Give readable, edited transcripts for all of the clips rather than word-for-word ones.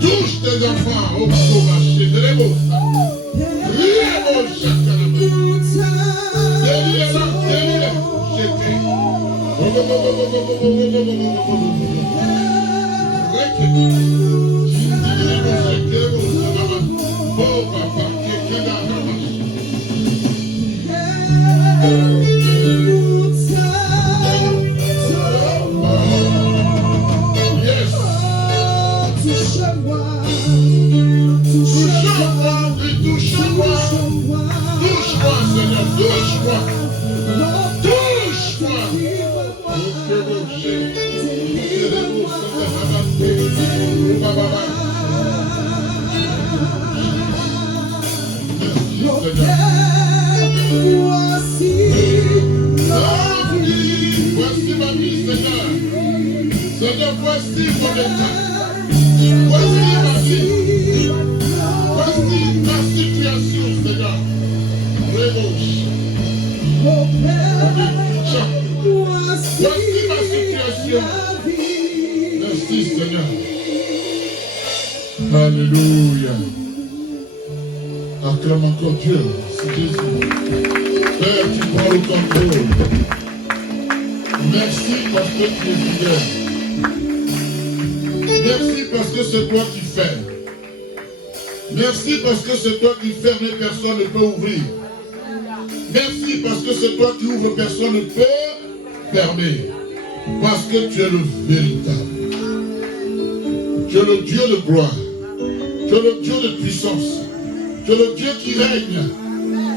Touche tes enfants au marché de l'ébauche. Voici ma vie, Seigneur. Seigneur, voici mon état. Voici ma vie. Voici ma situation, Seigneur. Voici ma situation. Merci, Seigneur. Alléluia. Acclame encore Dieu. C'est Jésus. Père, tu prends le contrôle. Merci parce que tu es fidèle. Merci parce que c'est toi qui fermes. Merci parce que c'est toi qui fermes et personne ne peut ouvrir. Merci parce que c'est toi qui ouvres, personne ne peut fermer. Parce que tu es le véritable. Tu es le Dieu de gloire. Tu es le Dieu de puissance. Tu es le Dieu qui règne.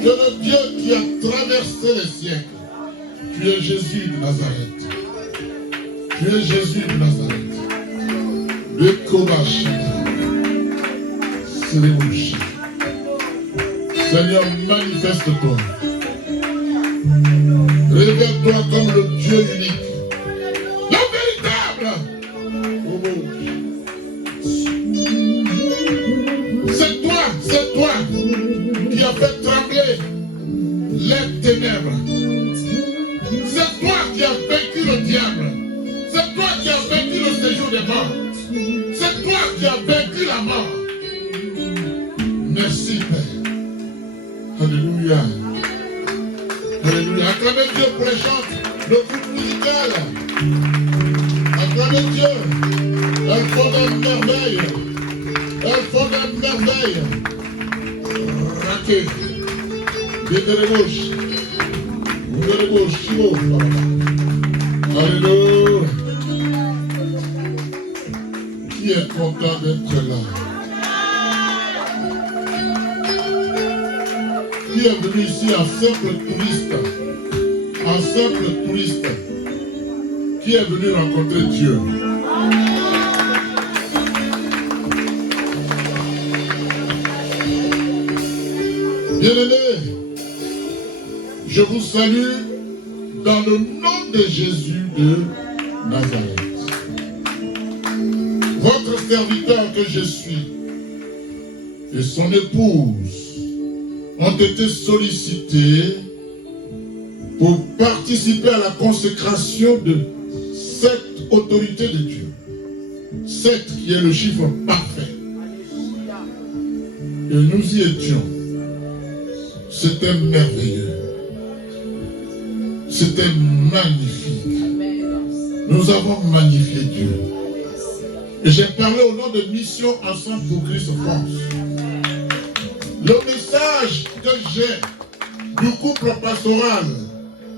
Tu es le Dieu qui a traversé les siècles. Tu es Jésus de Nazareth. Tu es Jésus de Nazareth. De Kobashi. Sélémouchi. Seigneur, manifeste-toi. Révèle-toi comme le Dieu unique. Le véritable. C'est toi qui as fait trembler les ténèbres. C'est toi qui as vaincu le diable. C'est toi qui as vaincu le séjour des morts. C'est toi qui as vaincu la mort. Merci, Père. Alléluia. Alléluia. Acclamez Dieu pour les chants, le groupe musical. Acclamez Dieu. Elles font des merveilles. Elles font des merveilles. Raté. Dédérébouche. Alléluia. Qui est content d'être là? Qui est venu ici en simple touriste? En simple touriste. Qui est venu rencontrer Dieu? Bien-aimés, je vous salue dans le nom de Jésus de Nazareth. Votre serviteur que je suis et son épouse ont été sollicités pour participer à la consécration de cette autorité de Dieu. 7 qui est le chiffre parfait. Et nous y étions. C'était merveilleux. C'était magnifique. Nous avons magnifié Dieu. Et j'ai parlé au nom de Mission Ensemble pour Christ France. Le message que j'ai du couple pastoral,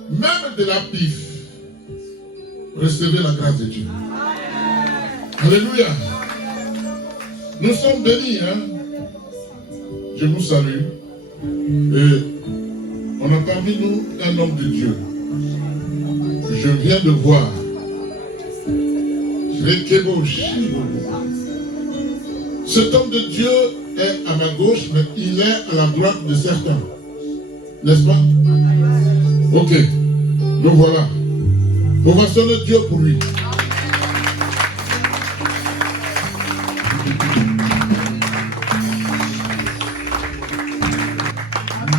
même de la PIF, recevez la grâce de Dieu. Alléluia. Nous sommes bénis, hein? Je vous salue. Et on a parmi nous un homme de Dieu. Je viens de voir. Cet homme de Dieu est à ma gauche, mais il est à la droite de certains. N'est-ce pas? Ok. Donc voilà. Ovation de Dieu pour lui.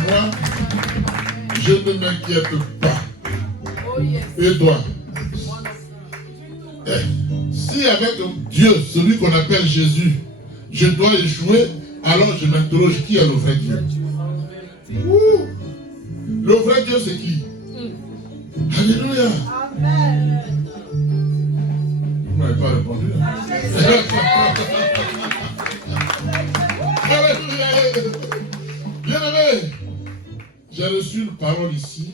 Moi, je ne m'inquiète pas. Et toi? Si avec Dieu, celui qu'on appelle Jésus, je dois échouer, alors je m'interroge qui est le vrai Dieu. Ouh. Le vrai Dieu, c'est qui? Alléluia. Amen. Vous n'avez pas répondu. Alléluia. Bien-aimé, j'ai reçu une parole ici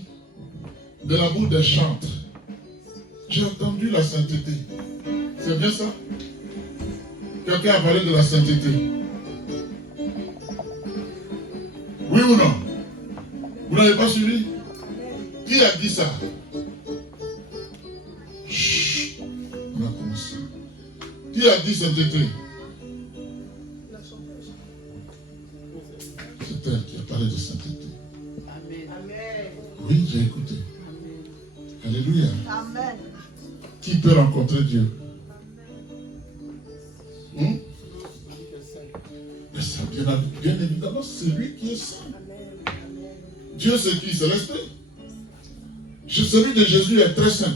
de la bouche des chantres. J'ai entendu la sainteté. C'est bien ça? Quelqu'un a parlé de la sainteté? Oui ou non? Vous n'avez pas suivi? Qui a dit ça? Chut. On a commencé. Qui a dit sainteté? C'est elle qui a parlé de sainteté. Amen. Oui, j'ai écouté. Amen. Alléluia. Amen. Qui peut rencontrer Dieu? Mais ça, bien évidemment, c'est lui qui est saint. Dieu, c'est qui? C'est l'Esprit. Celui de Jésus est très saint.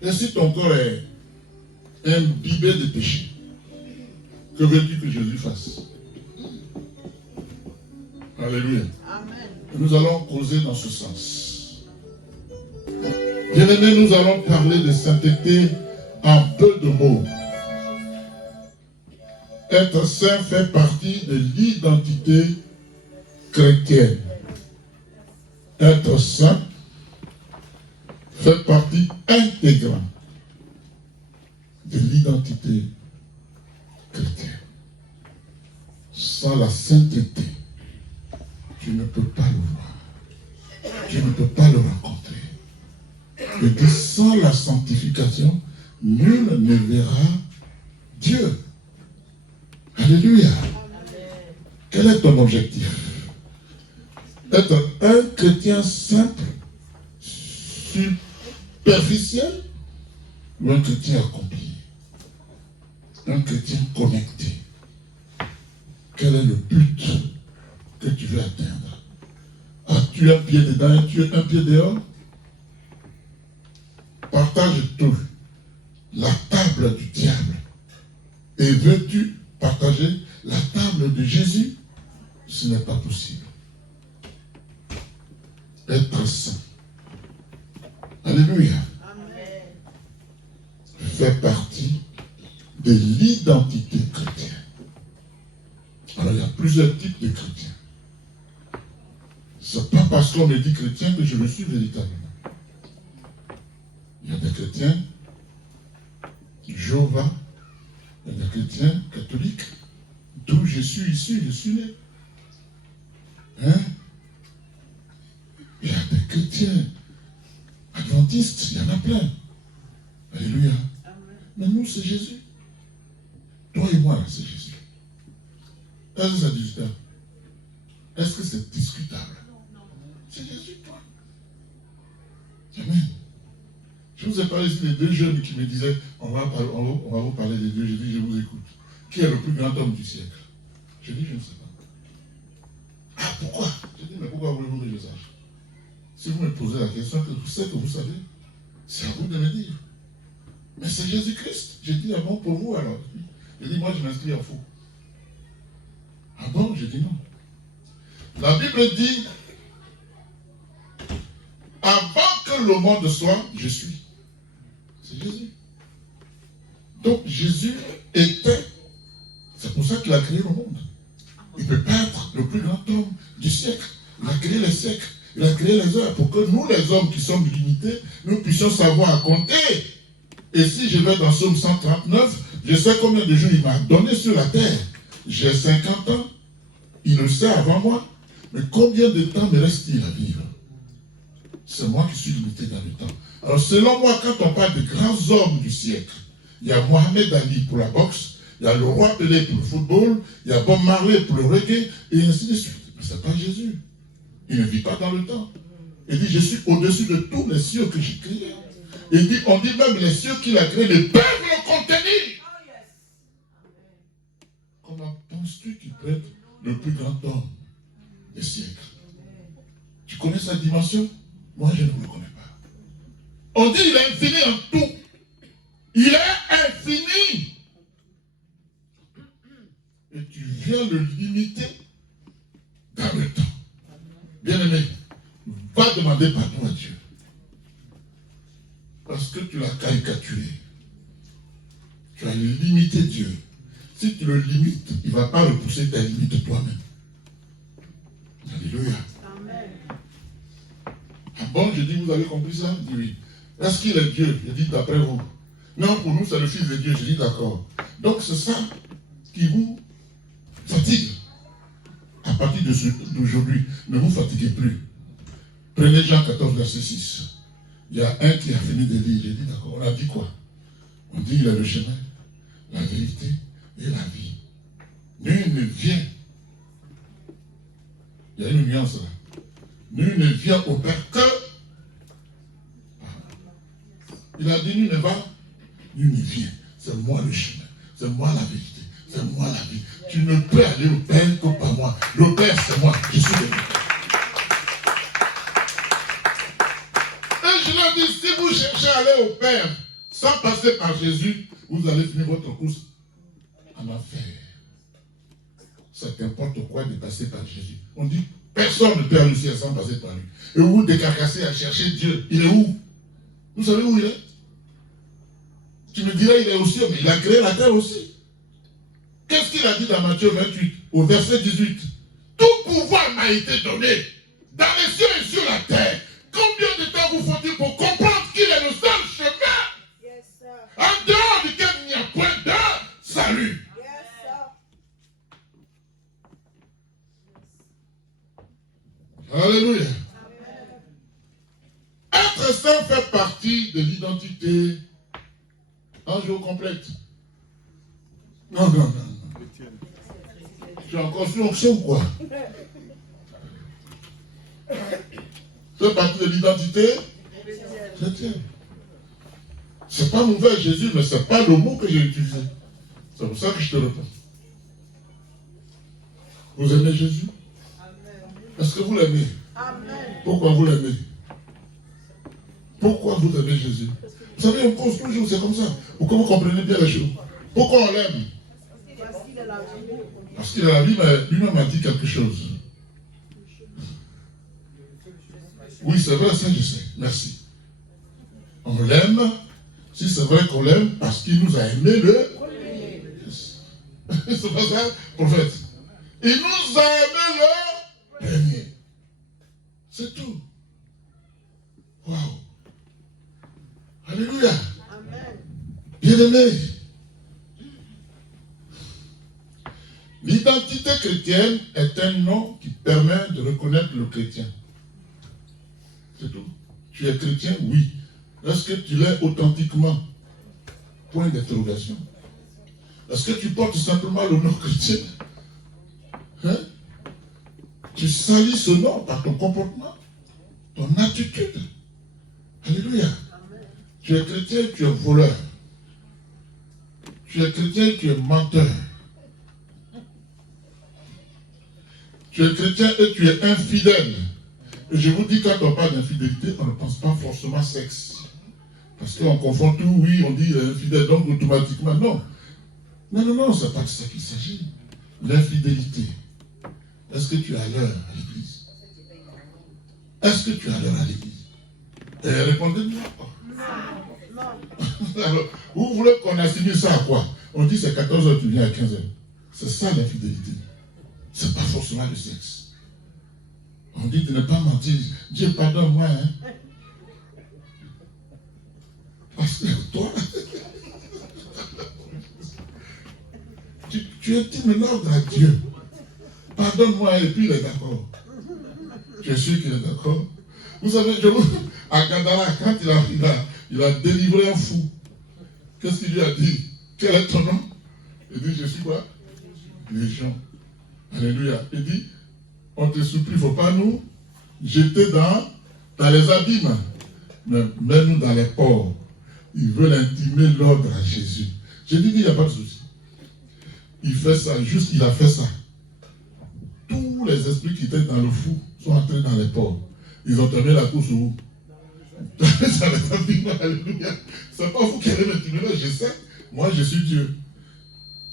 Et si ton corps est imbibé de péché, que veux-tu que Jésus fasse? Alléluia. Amen. Et nous allons causer dans ce sens. Bien-aimés, nous allons parler de sainteté en peu de mots. Être saint fait partie de l'identité chrétienne. Être saint fait partie intégrante de l'identité chrétienne. Sans la sainteté, tu ne peux pas le voir. Tu ne peux pas le rencontrer. Et que sans la sanctification, nul ne verra Dieu. Alléluia. Quel est ton objectif? Être un chrétien simple, superficiel, ou un chrétien accompli? Un chrétien connecté. Quel est le but que tu veux atteindre? As-tu un pied dedans et tu as un pied dehors? Partage tout. La table du diable. Et veux-tu partager la table de Jésus? Ce n'est pas possible. Être saint. Alléluia. Amen. Fait partie de l'identité chrétienne. Alors il y a plusieurs types de chrétiens. Ce n'est pas parce qu'on me dit chrétien que je le suis véritablement. Il y a des chrétiens Jéhovah, il y a des chrétiens catholiques, d'où je suis issu, je suis né. Hein? Il y a des chrétiens adventistes, il y en a plein. Alléluia. Amen. Mais nous, c'est Jésus. Toi et moi, là, c'est Jésus. Est-ce que c'est discutable? Est-ce que c'est discutable? Non. C'est Jésus, toi. Amen. Je vous ai parlé ici des deux jeunes qui me disaient, on va vous parler des deux. J'ai dit, je vous écoute. Qui est le plus grand homme du siècle? J'ai dit, je ne sais pas. Ah, pourquoi? J'ai dit, mais pourquoi voulez-vous que je sache? Si vous me posez la question, que vous savez que vous savez, c'est à vous de me dire. Mais c'est Jésus-Christ. J'ai dit, ah bon, pour vous alors? J'ai dit, moi je m'inscris en faux. Ah bon? J'ai dit non. La Bible dit, avant que le monde soit, je suis. C'est Jésus. Donc Jésus était, c'est pour ça qu'il a créé le monde. Il ne peut pas être le plus grand homme du siècle. Il a créé les siècles, il a créé les heures pour que nous, les hommes qui sommes limités, nous puissions savoir compter. Et si je vais dans Psaume 139, je sais combien de jours il m'a donné sur la terre. J'ai 50 ans, il le sait avant moi. Mais combien de temps me reste-t-il à vivre? C'est moi qui suis limité dans le temps. Alors selon moi, quand on parle de grands hommes du siècle, il y a Mohamed Ali pour la boxe, il y a le roi Pelé pour le football, il y a Bob Marley pour le reggae, et ainsi de suite. Mais ce n'est pas Jésus. Il ne vit pas dans le temps. Il dit, je suis au-dessus de tous les cieux que j'ai créés. Il dit, on dit même les cieux qu'il a créés, ne peuvent le contenir. Comment penses-tu qu'il peut être le plus grand homme des siècles? Tu connais sa dimension? Moi, je ne le connais pas. On dit qu'il est infini en tout. Il est infini. et tu viens le limiter dans le temps. Bien-aimé, va demander pardon à Dieu. Parce que tu l'as caricaturé. Tu as limité Dieu. Si tu le limites, il ne va pas repousser ta limite toi-même. Alléluia. Amen. Ah bon, je dis, vous avez compris ça? Il dit oui. Est-ce qu'il est Dieu? Je dis, d'après vous. Non, pour nous, c'est le Fils de Dieu. Je dis, d'accord. Donc, c'est ça qui vous fatigue. À partir d'aujourd'hui, ne vous fatiguez plus. Prenez Jean 14, verset 6. Il y a un qui a fini de lire. J'ai dit, d'accord. On a dit quoi? On dit, il est le chemin, la vérité et la vie. Nul ne vient. Il y a une nuance là. Nul ne vient au Père que. Il a dit, nul ne va, nul ne vient. C'est moi le chemin. C'est moi la vérité. C'est moi la vie. Tu ne peux aller au Père que par moi. Le Père, c'est moi. Je suis le Père. Et je leur dis, si vous cherchez à aller au Père sans passer par Jésus, vous allez finir votre course en enfer. C'est n'importe quoi de passer par Jésus. On dit, personne ne peut réussir sans passer par lui. Et vous vous décarcassez à chercher Dieu. Il est où? Vous savez où il est? Tu me dirais, il est aussi, mais il a créé la terre aussi. Qu'est-ce qu'il a dit dans Matthieu 28, au verset 18? Tout pouvoir m'a été donné dans les cieux et sur la terre. Combien de temps vous faut-il pour comprendre qu'il est le seul chemin en dehors duquel il n'y a point de salut? Alléluia. Être saint fait partie de l'identité en jour complète. Non. Tu as encore sur l'onction ou quoi? Fait partie de l'identité chrétienne. C'est pas mauvais Jésus, mais c'est pas le mot que j'ai utilisé. C'est pour ça que je te réponds. Vous aimez Jésus? Est-ce que vous l'aimez? Pourquoi vous l'aimez? Pourquoi vous aimez Jésus? Vous savez, on cause toujours, c'est comme ça. Pourquoi vous comprenez bien les choses? Pourquoi on l'aime? Parce qu'il a la vie, mais lui-même a dit quelque chose. Oui, c'est vrai, ça je sais. Merci. On l'aime, si c'est vrai qu'on l'aime, parce qu'il nous a aimé le... Yes. C'est pas ça, prophète? Il nous a aimé le premier. C'est tout. Waouh. Alléluia. Amen. Bien-aimé. L'identité chrétienne est un nom qui permet de reconnaître le chrétien. C'est tout. Tu es chrétien? Oui. Est-ce que tu l'es authentiquement? Point d'interrogation. Est-ce que tu portes simplement le nom chrétien? Hein? Tu salis ce nom par ton comportement, ton attitude. Alléluia. Tu es chrétien, tu es voleur. Tu es chrétien, tu es menteur. Tu es chrétien et tu es infidèle. Et je vous dis, quand on parle d'infidélité, on ne pense pas forcément sexe. Parce qu'on confond tout, oui, on dit infidèle, donc automatiquement, non. Non, c'est pas de ça qu'il s'agit. L'infidélité. Est-ce que tu as l'heure à l'église? Est-ce que tu as l'heure à l'église? Répondez-moi. Non. Alors, vous voulez qu'on assimile ça à quoi? On dit c'est 14h, tu viens à 15h. C'est ça l'infidélité. C'est pas forcément le sexe. On dit de ne pas mentir. Dieu pardonne-moi. Hein? Parce que toi, tu intimes l'ordre à Dieu. Pardonne-moi et puis il est d'accord. Tu es sûr qu'il est d'accord? Vous savez, à Gadara, quand il a délivré un fou, qu'est-ce qu'il lui a dit? Quel est ton nom? Il dit, je suis quoi? Légion. Alléluia. Il dit, on te supplie, il ne faut pas nous jeter dans les abîmes, mais mets-nous dans les ports. Ils veulent intimer l'ordre à Jésus. J'ai dit, il n'y a pas de souci. Il fait ça, juste il a fait ça. Tous les esprits qui étaient dans le fou sont entrés dans les ports. Ils ont terminé la course où? Alléluia. C'est pas vous qui allez m'intimider, je sais. Moi, je suis Dieu.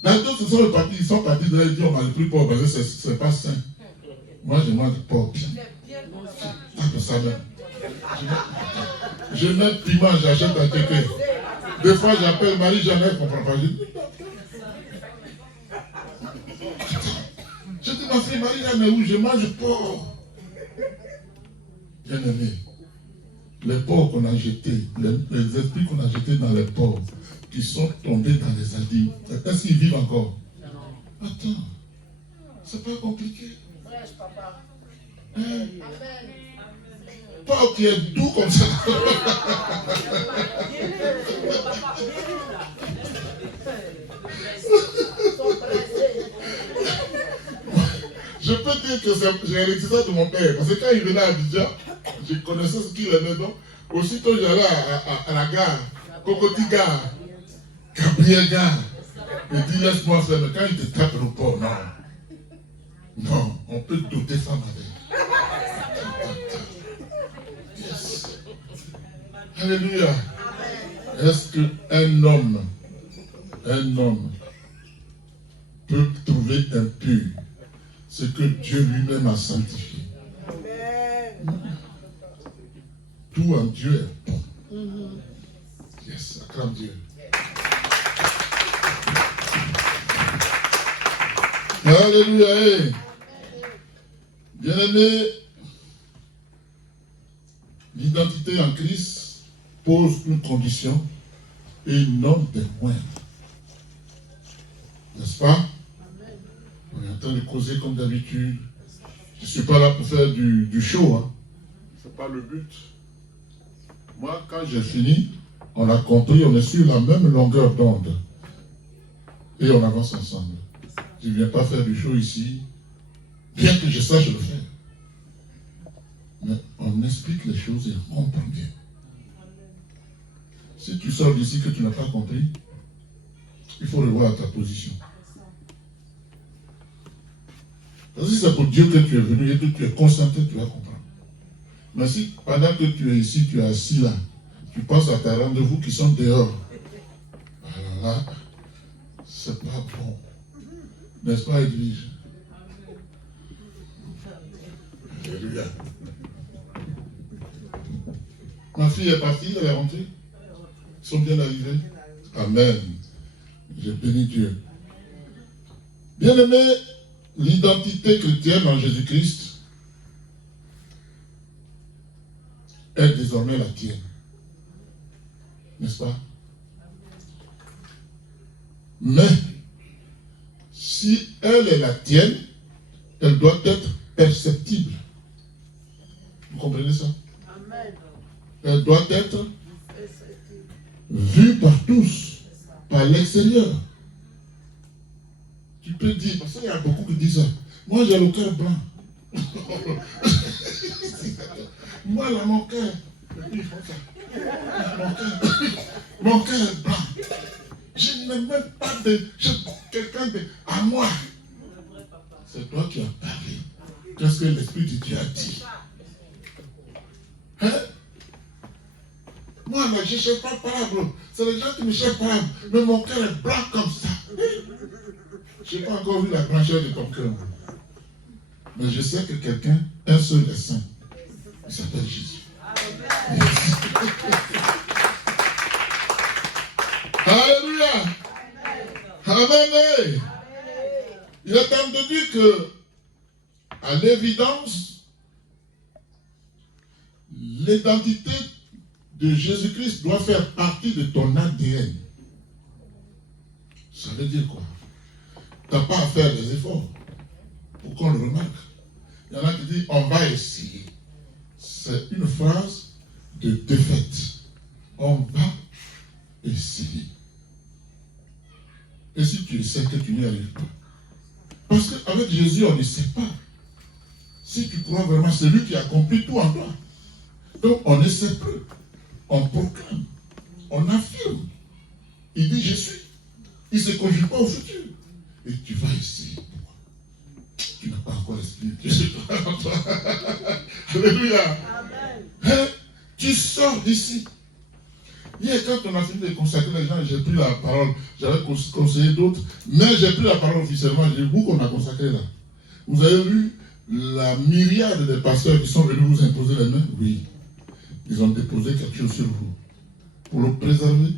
Mais d'autres ils sont partis de là et disent on mange plus porc parce que c'est pas sain. Moi je mange porc bien. Ça pour ça même. Je mets piment, j'achète un quelqu'un. Des fois j'appelle Marie-Jeanne, elle ne comprend pas. Je dis ma fille Marie-Jeanne, mais où je mange porc. Bien aimé, les porcs qu'on a jetés, les esprits qu'on a jetés dans les porcs, qui sont tombés dans les abîmes, est-ce qu'ils vivent encore? Attends, c'est pas compliqué. Hein? Porc qui est doux comme ça. Je peux dire que j'ai hérité ça de mon père. Parce que quand il venait à Abidjan, je connaissais ce qu'il aimait. Donc, aussitôt j'allais à la gare, Cocody Gare, Gabriel Gare. Il dit laisse-moi faire. Mais quand il te tape le porc, non. Non, on peut doter ça avec. Yes. Alléluia. Est-ce qu'un homme peut trouver impur ce que Dieu lui-même a sanctifié? Tout en Dieu est bon. Yes, acclame Dieu. Alléluia. Bien-aimé, l'identité en Christ pose une condition et non des moindres. N'est-ce pas? On est en train de causer comme d'habitude. Je ne suis pas là pour faire du show. Hein. Ce n'est pas le but. Moi, quand j'ai fini, on a compris, on est sur la même longueur d'onde. Et on avance ensemble. Je ne viens pas faire du show ici, bien que je sache le faire. Mais on explique les choses et on comprend bien. Si tu sors d'ici que tu n'as pas compris, il faut revoir ta position. Parce que si c'est pour Dieu que tu es venu et que tu es concentré, tu vas comprendre. Mais si pendant que tu es ici, tu es assis là, tu penses à tes rendez-vous qui sont dehors, alors là, c'est pas bon. N'est-ce pas, Edwige? Alléluia. Ma fille est partie, elle est rentrée. Ils sont bien arrivés. Amen. J'ai béni Dieu. Bien-aimé, l'identité chrétienne en Jésus-Christ est désormais la tienne. N'est-ce pas? Mais, si elle est la tienne, elle doit être perceptible. Vous comprenez ça? Amen. Elle doit être vue par tous, par l'extérieur. Tu peux dire, parce qu'il y a beaucoup qui disent ça. Moi, j'ai le cœur blanc. Moi, là, mon cœur. Ils font ça. Mon cœur est blanc. Je n'ai même pas de quelqu'un à moi. C'est toi qui as parlé. Qu'est-ce que l'Esprit de Dieu a dit? Hein? Moi, là, je ne cherche pas parable. C'est les gens qui me cherchent parable. Mais mon cœur est blanc comme ça. Je n'ai pas encore vu la blancheur de ton cœur. Mais je sais que quelqu'un, un seul est saint. Il s'appelle Jésus. Alléluia. Amen. Il est entendu que, à l'évidence, l'identité de Jésus-Christ doit faire partie de ton ADN. Ça veut dire quoi? Tu n'as pas à faire des efforts pour qu'on le remarque. Il y en a qui disent on va essayer. C'est une phrase de défaite. On va essayer. Et si tu sais que tu n'y arrives pas? Parce qu'avec Jésus, on ne sait pas. Si tu crois vraiment, c'est lui qui a accompli tout en toi. Donc on ne sait plus. On proclame. On affirme. Il dit je suis. Il ne se conjugue pas au futur. Et tu vas essayer. Tu n'as pas encore l'esprit de Dieu en toi. Alléluia. Hein? Tu sors d'ici. Hier, quand on a fini de consacrer les gens, j'ai pris la parole. J'avais conseillé d'autres, mais j'ai pris la parole officiellement. J'ai dit, vous qu'on a consacré là. Vous avez vu la myriade de pasteurs qui sont venus vous imposer les mains? Oui. Ils ont déposé quelque chose sur vous. Pour le préserver,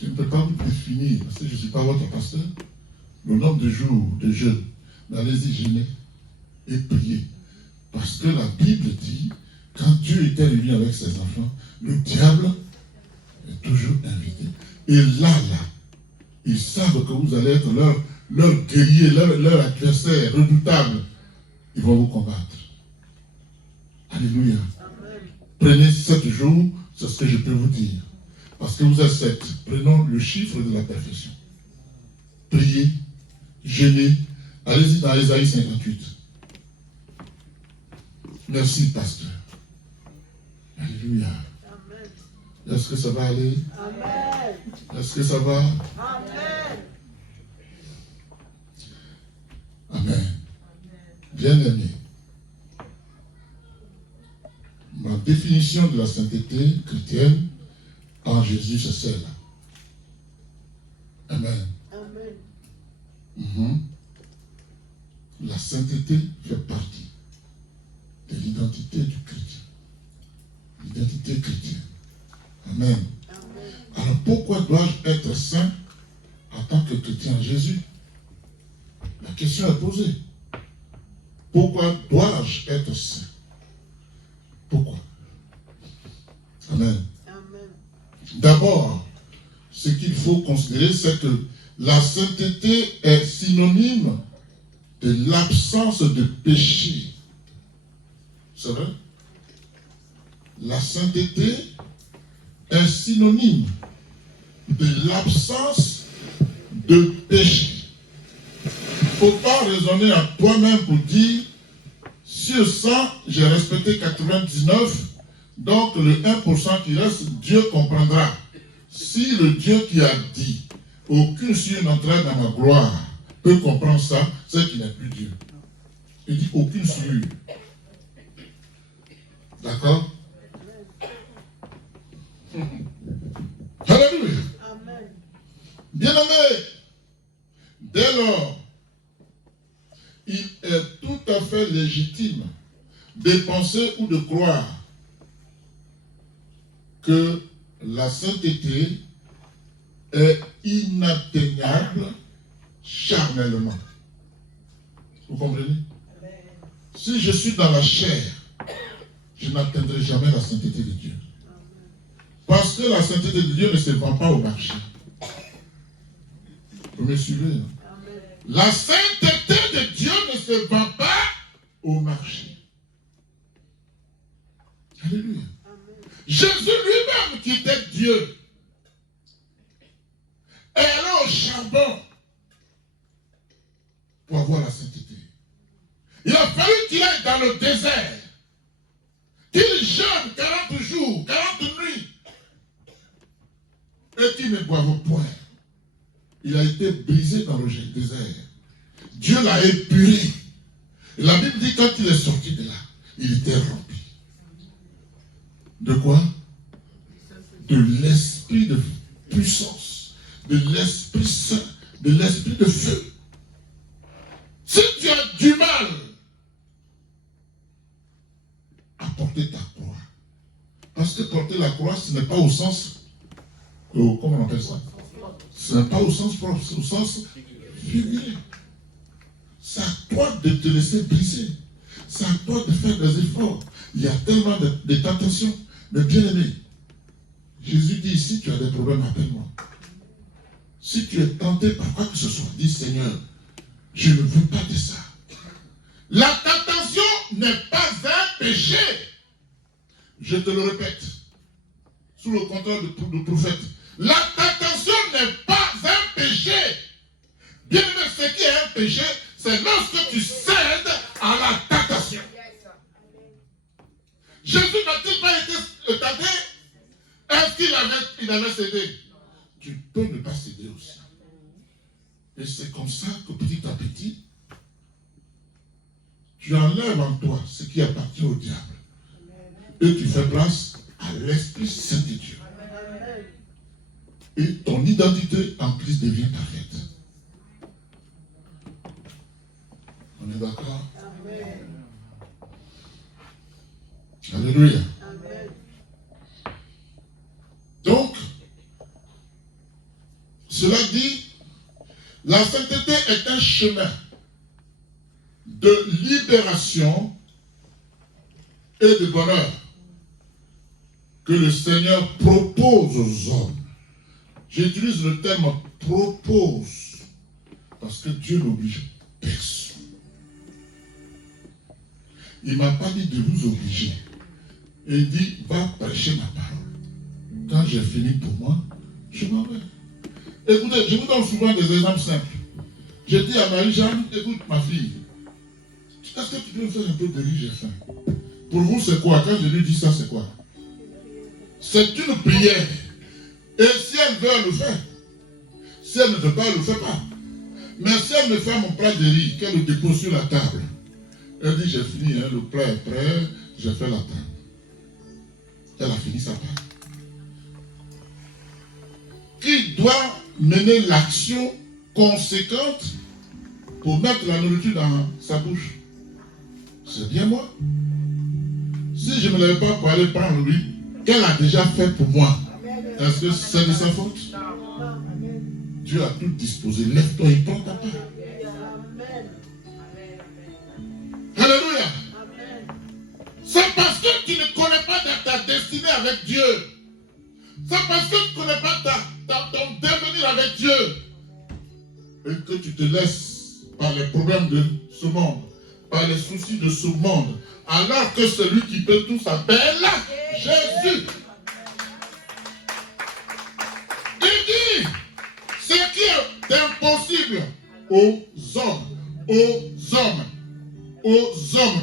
je ne peux pas vous définir, parce que je ne suis pas votre pasteur. Le nombre de jours, de jeûnes, allez-y jeûner et prier. Parce que la Bible dit, quand Dieu était réuni avec ses enfants, le diable est toujours invité. Et là, ils savent que vous allez être leur guerrier, leur adversaire redoutable. Ils vont vous combattre. Alléluia. Amen. Prenez 7 jours, c'est ce que je peux vous dire. Parce que vous êtes 7. Prenons le chiffre de la perfection. Priez, jeûnez. Allez-y dans Ésaïe 58. Merci, pasteur. Alléluia. Amen. Est-ce que ça va aller? Amen. Est-ce que ça va? Amen. Amen. Bien-aimé, ma définition de la sainteté chrétienne en Jésus, c'est celle-là. Amen. Amen. La sainteté fait partie de l'identité du chrétien. L'identité chrétienne. Amen. Amen. Alors pourquoi dois-je être saint en tant que chrétien? Jésus. La question est posée. Pourquoi dois-je être saint? Pourquoi? Amen. Amen. D'abord, ce qu'il faut considérer, c'est que la sainteté est synonyme de l'absence de péché. C'est vrai? La sainteté est synonyme de l'absence de péché. Il ne faut pas raisonner à toi-même pour dire, sur 100, j'ai respecté 99, donc le 1% qui reste, Dieu comprendra. Si le Dieu qui a dit, aucune cieux n'entrera dans ma gloire, peut comprendre ça, c'est qu'il n'est plus Dieu. Il dit aucune cieux. D'accord? Alléluia. Amen. Bien-aimé, dès lors, il est tout à fait légitime de penser ou de croire que la sainteté est inatteignable charnellement. Vous comprenez? Si je suis dans la chair, je n'atteindrai jamais la sainteté de Dieu. Parce que la sainteté de Dieu ne se vend pas au marché. Vous me suivez? La sainteté de Dieu ne se vend pas au marché. Alléluia. Jésus lui-même qui était Dieu est allé au charbon pour avoir la sainteté. Il a fallu qu'il aille dans le désert, qu'il jeûne 40 jours, 40 nuits, et qu'il ne boive point. Il a été brisé dans le désert. Dieu l'a épuré. Et la Bible dit quand il est sorti de là, il était rempli. De quoi? De l'esprit de puissance, de l'esprit saint, de l'esprit de feu. Si tu as du mal à porter ta croix, parce que porter la croix, ce n'est pas au sens, comment on appelle ça? Ce n'est pas au sens propre, c'est au sens figuré. C'est à toi de te laisser briser. C'est à toi de faire des efforts. Il y a tellement de tentations. Mais bien aimé, Jésus dit, si tu as des problèmes, appelle-moi. Si tu es tenté par quoi que ce soit, dis Seigneur, je ne veux pas de ça. La tentation n'est pas un péché. Je te le répète, sous le contrôle du prophète. La tentation n'est pas un péché. Bien aimé, ce qui est un péché, c'est lorsque tu cèdes à la tentation. Jésus n'a-t-il pas été tenté? Est-ce qu'il avait cédé? Tu peux ne pas céder aussi. Et c'est comme ça que petit à petit, tu enlèves en toi ce qui appartient au diable. Et tu fais place à l'Esprit Saint de Dieu. et ton identité en Christ devient parfaite. On est d'accord? Alléluia. Donc, cela dit, la sainteté est un chemin de libération et de bonheur que le Seigneur propose aux hommes. J'utilise le terme propose parce que Dieu n'oblige personne. Il ne m'a pas dit de vous obliger. Il dit, va prêcher ma parole. Quand j'ai fini pour moi, je m'en vais. Écoutez, je vous donne souvent des exemples simples. J'ai dit à Marie-Jeanne, écoute ma fille, est-ce que tu peux me faire un peu de riz, j'ai faim? Pour vous, c'est quoi? Quand je lui dis ça, c'est quoi? C'est une prière. Et si elle veut, elle le fait. Si elle ne veut pas, elle ne le fait pas. Mais si elle me fait mon plat de riz, qu'elle le dépose sur la table, elle dit, j'ai fini, hein, le plat est prêt, j'ai fait la table. Elle a fini sa part. Qui doit mener l'action conséquente pour mettre la nourriture dans sa bouche? C'est bien moi. Si je ne me lève pas pour aller prendre lui, qu'elle a déjà fait pour moi, est-ce que c'est de sa faute? Dieu a tout disposé. Lève-toi et prends ta part. Alléluia. C'est parce que tu ne connais pas ta destinée avec Dieu. C'est parce que tu ne connais pas ton devenir avec Dieu. Et que tu te laisses par les problèmes de ce monde, par les soucis de ce monde, alors que celui qui peut tout s'appelle Jésus. Il dit, ce qui est impossible aux hommes,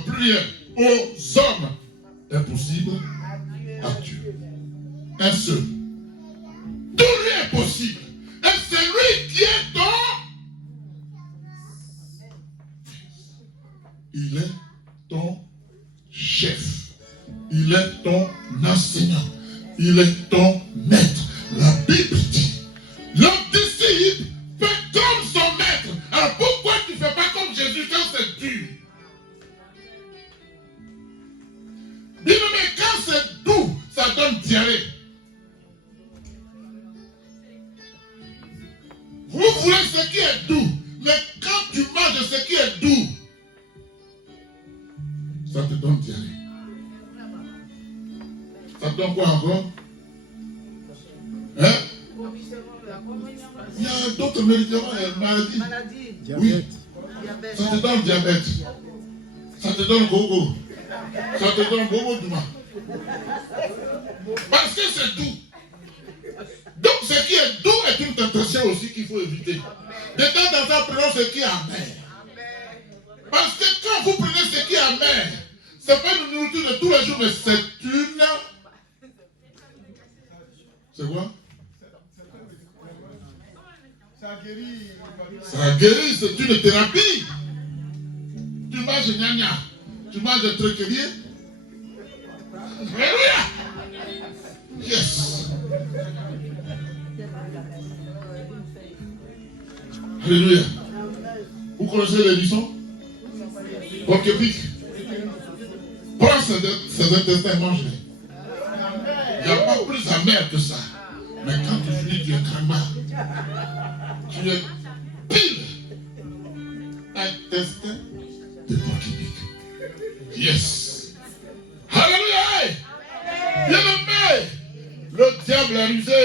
pluriel, aux hommes, impossible à Dieu. Un seul. Tout lui est possible. Et c'est lui qui est ton. Il est ton chef. Il est ton enseignant. Il est ton maître. La Bible dit, le disciple fait comme son maître. Alors pourquoi tu ne fais pas comme Jésus quand c'est dur? Dis-moi, mais quand c'est doux, ça donne diarrhée. Vous voulez ce qui est doux, mais quand tu manges ce qui est doux, ça te donne diarrhée. Ça te donne quoi encore? Hein? Il y a d'autres médicaments, maladies. Oui. Ça te donne diabète. Ça te donne gogo. Ça te donne gogo douma. Parce que c'est doux. Donc ce qui est doux est une tentation aussi qu'il faut éviter. De temps en temps, prenons ce qui est amer. Parce que quand vous prenez ce qui est amer, ce n'est pas une nourriture de tous les jours, mais c'est une... C'est quoi? Ça guérit, c'est une thérapie. Tu manges gna-gna, tu manges un truc lié. Alléluia! Yes! Alléluia! Vous connaissez les buissons? Porc-épic. Prends ces intestins, mange-les. Il n'y a pas plus amer que ça. Mais quand tu finis, tu es cramard. Tu es pile. Intestin de porc-épic. Yes. Alléluia. Bien-aimé, le diable est rusé.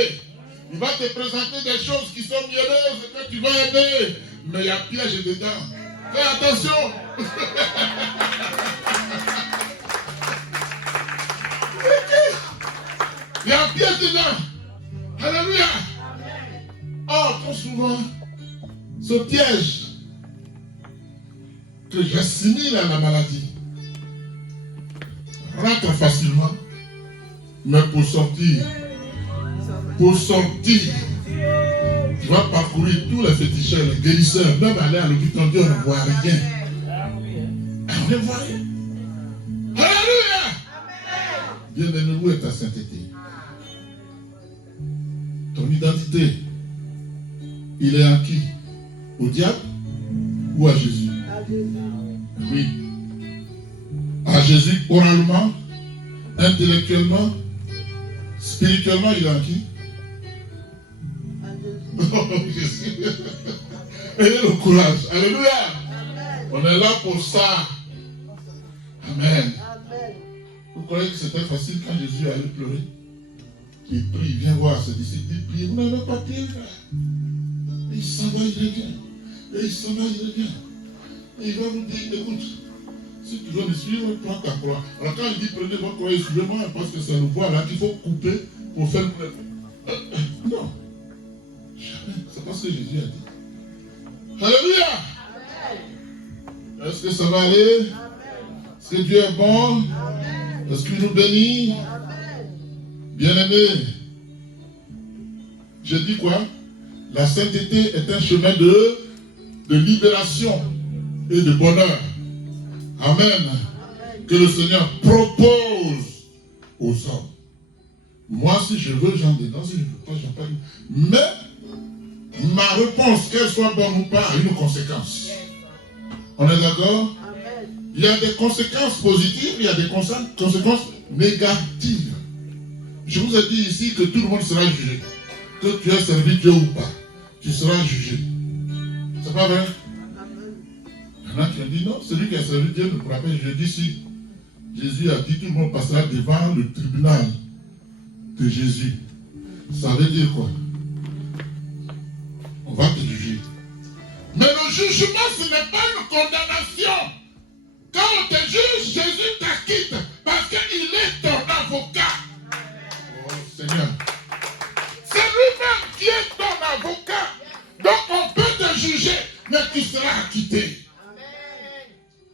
Il va te présenter des choses qui sont mielleuses que tu vas aimer. Mais il y a piège dedans. Fais attention. Il y a un piège dedans. Alléluia. Oh, trop souvent, ce piège que j'assimile à la maladie rentre facilement, mais pour sortir, tu vas parcourir tous les féticheurs, les guérisseurs, même aller à l'hôpital, Dieu ne voit rien. On ne voit rien. Alléluia. Bien-aimé, où est ta sainteté? Ton identité, il est à qui? Au diable ou à Jésus? Oui. À Jésus oralement, intellectuellement, spirituellement, il est à qui? Ayez le courage. Alléluia. Amen. On est là pour ça. Amen. Amen. Vous croyez que c'était facile quand Jésus allait pleurer? Il prie, il vient voir ses disciples, il prie. Vous n'avez pas prié, frère. Il s'en va, il revient. Et il s'en va, il revient. Et il va vous dire, écoute, si tu veux me suivre, prends ta croix. Alors quand il dit prenez votre croix et suivez-moi, parce que c'est le voie là qu'il faut couper pour faire le... Non. Jamais. C'est pas ce que Jésus a dit. Alléluia. Amen. Est-ce que ça va aller? Amen. Est-ce que Dieu est bon? Amen. Est-ce qu'il nous bénit? Amen. Bien-aimé, je dis quoi? La sainteté est un chemin de libération et de bonheur. Amen. Amen. Que le Seigneur propose aux hommes. Moi, si je veux, j'en dedans. Si je ne veux pas, j'en parle. Mais ma réponse, qu'elle soit bonne ou pas, a une conséquence. On est d'accord? Il y a des conséquences positives, il y a des conséquences négatives. Je vous ai dit ici que tout le monde sera jugé. Que tu aies servi Dieu ou pas, tu seras jugé. C'est pas vrai? Il y en a qui ont dit non, celui qui a servi Dieu ne pourra pas juger. Je dis si Jésus a dit tout le monde passera devant le tribunal de Jésus. Ça veut dire quoi? On va te juger. Mais le jugement, ce n'est pas une condamnation. Quand on te juge, Jésus t'acquitte parce qu'il est ton avocat. Oh Seigneur. C'est lui-même qui est ton avocat. Donc on peut te juger, mais tu seras acquitté.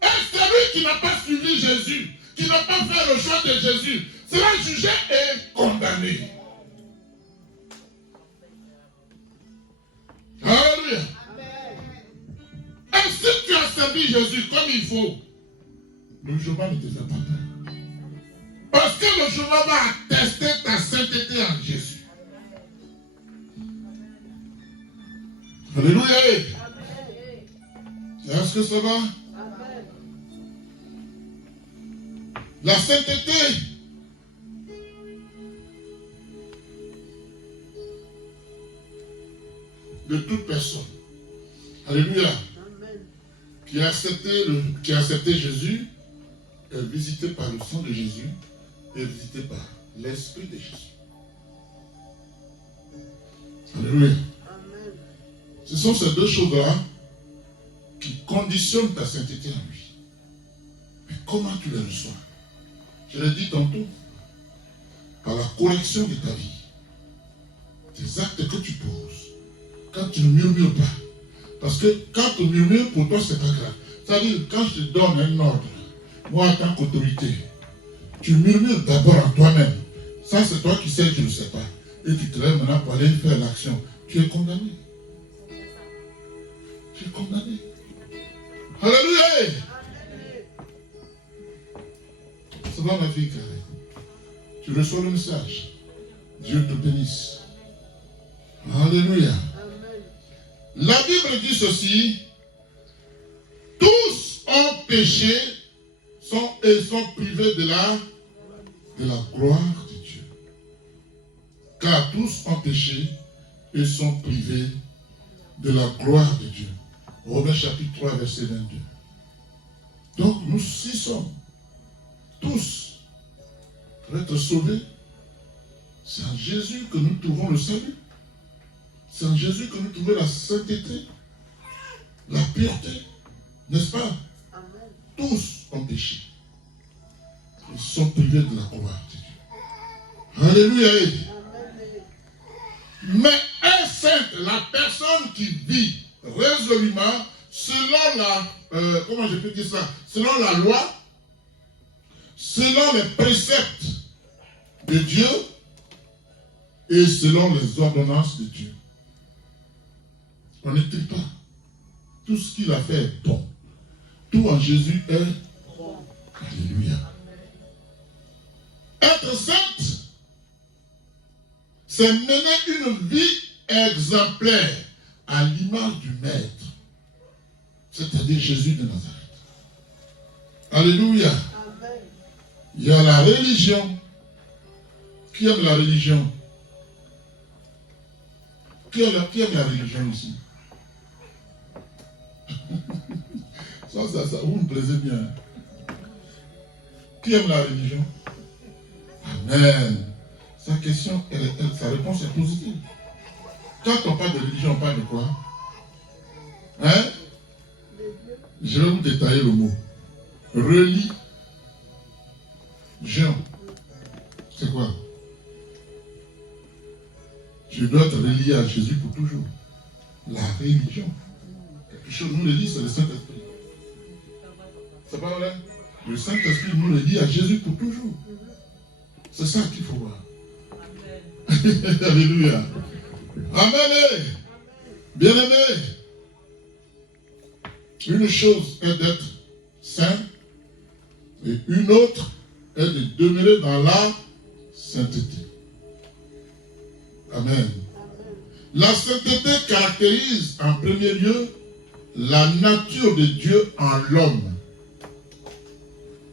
Et celui qui n'a pas suivi Jésus, qui n'a pas fait le choix de Jésus, sera jugé et condamné. Alléluia. Et si tu as servi Jésus comme il faut, le jugement ne te fait pas peur. Parce que le jugement va attester ta sainteté en Jésus. Alléluia. Est-ce que ça va? La sainteté de toute personne. Alléluia. Qui a accepté Jésus est visité par le sang de Jésus et visité par l'Esprit de Jésus. Alléluia. Ce sont ces deux choses-là qui conditionnent ta sainteté en lui. Mais comment tu les reçois? Je l'ai dit tantôt, par la correction de ta vie. Des actes que tu poses. Quand tu ne murmures pas. Parce que quand tu murmures, pour toi, c'est pas grave. C'est-à-dire, quand je te donne un ordre, moi, en tant qu'autorité, tu murmures d'abord en toi-même. Ça, c'est toi qui sais que je ne sais pas. Et tu te lèves maintenant pour aller faire l'action. Tu es condamné. Tu es condamné. Alléluia! C'est dans ma vie, carré. Tu reçois le message. Dieu te bénisse. Alléluia. La Bible dit ceci. Tous ont péché et sont privés de la gloire de Dieu. Car tous ont péché et sont privés de la gloire de Dieu. Romains chapitre 3, verset 22. Donc nous y sommes. Tous. Pour être sauvés, c'est en Jésus que nous trouvons le salut. C'est en Jésus que nous trouvons la sainteté, la pureté. N'est-ce pas? Amen. Tous ont péché. Ils sont privés de la gloire de Dieu. Alléluia. Amen. Mais est sainte la personne qui vit résolument selon la, comment je peux dire ça? Selon la loi, selon les préceptes de Dieu et selon les ordonnances de Dieu. On ne trie pas. Tout ce qu'il a fait est bon. Tout en Jésus est bon. Alléluia. Être sainte, c'est mener une vie exemplaire à l'image du Maître, c'est-à-dire Jésus de Nazareth. Alléluia. Amen. Il y a la religion. Qui aime la religion? Qui aime la religion ici? ça, vous me plaisez bien. Qui aime la religion? Amen. Sa question, sa réponse est positive. Quand on parle de religion, on parle de quoi? Hein? Je vais vous détailler le mot. Religion. C'est quoi? Je dois être relié à Jésus pour toujours. La religion. Quelque chose nous le dit, c'est le Saint-Esprit. C'est pas vrai? Le Saint-Esprit nous le dit à Jésus pour toujours. C'est ça qu'il faut voir. Alléluia. Amen. Bien-aimé. Une chose est d'être saint et une autre est de demeurer dans la sainteté. Amen. La sainteté caractérise en premier lieu la nature de Dieu en l'homme.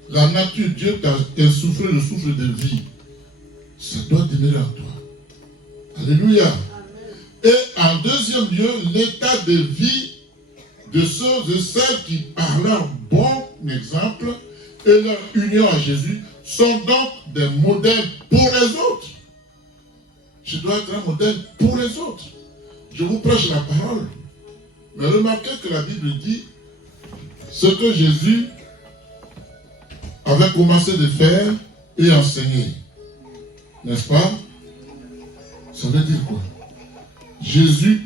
La nature de Dieu qui a soufflé le souffle de vie. Ça doit demeurer en toi. Alléluia. Amen. Et en deuxième lieu, l'état de vie de ceux et celles qui, par leur bon exemple et leur union à Jésus, sont donc des modèles pour les autres. Je dois être un modèle pour les autres. Je vous prêche la parole. Mais remarquez que la Bible dit ce que Jésus avait commencé de faire et enseigner. N'est-ce pas? Ça veut dire quoi? Jésus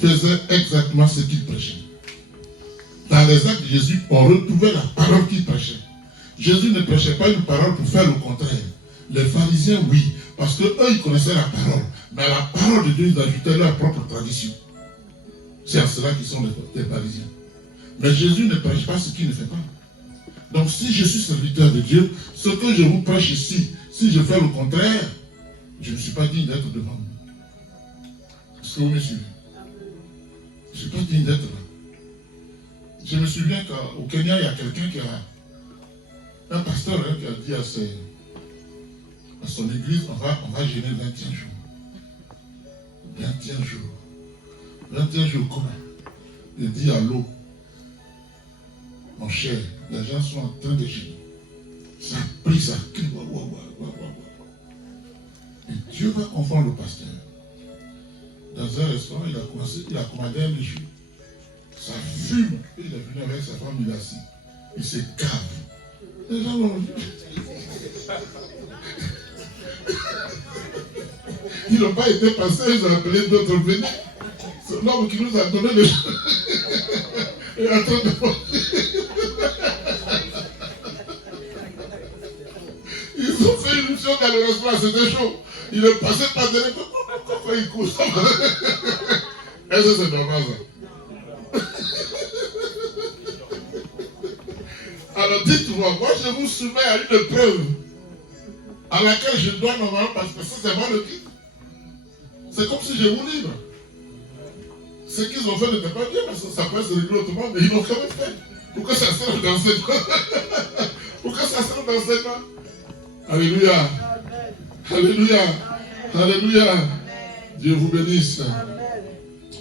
faisait exactement ce qu'il prêchait. Dans les actes de Jésus, on retrouvait la parole qu'il prêchait. Jésus ne prêchait pas une parole pour faire le contraire. Les pharisiens, oui, parce qu'eux, ils connaissaient la parole. Mais la parole de Dieu, ils ajoutaient leur propre tradition. C'est à cela qu'ils sont des pharisiens. Mais Jésus ne prêche pas ce qu'il ne fait pas. Donc si je suis serviteur de Dieu, ce que je vous prêche ici, si je fais le contraire, je ne suis pas digne d'être devant vous. Est-ce que vous me suivez? Je ne suis pas digne d'être là. Je me souviens qu'au Kenya, il y a quelqu'un qui a, un pasteur qui a dit à son église, on va jeûner 21 jours. 21 jours. 21 jours comment? Il dit à l'eau, mon cher, les gens sont en train de jeûner. Ça a pris, ça crie, et Dieu va confondre le pasteur. Dans un restaurant, il a commandé un léger. Ça fume. Il est venu avec sa femme, il est assis. Il se cave. Les gens l'ont vu. Ils n'ont pas été passés, ils ont appelé d'autres venus. C'est l'homme qui nous a donné le jeu. Il est en train de manger. Ils ont fait une mission dans le restaurant, c'était chaud. Il est passé par derrière. Pourquoi il court? Est-ce que c'est normal ça? Alors dites-moi, moi je vous soumets à une preuve à laquelle je dois normalement parce que c'est moi le titre. C'est comme si je vous livre. Ce qu'ils ont fait n'était pas bien, parce que ça peut se régler autrement, mais ils l'ont quand même fait. Pourquoi ça sert d'enseignement? Pourquoi ça sert d'enseignement? Alléluia. Alléluia. Alléluia. Dieu vous bénisse.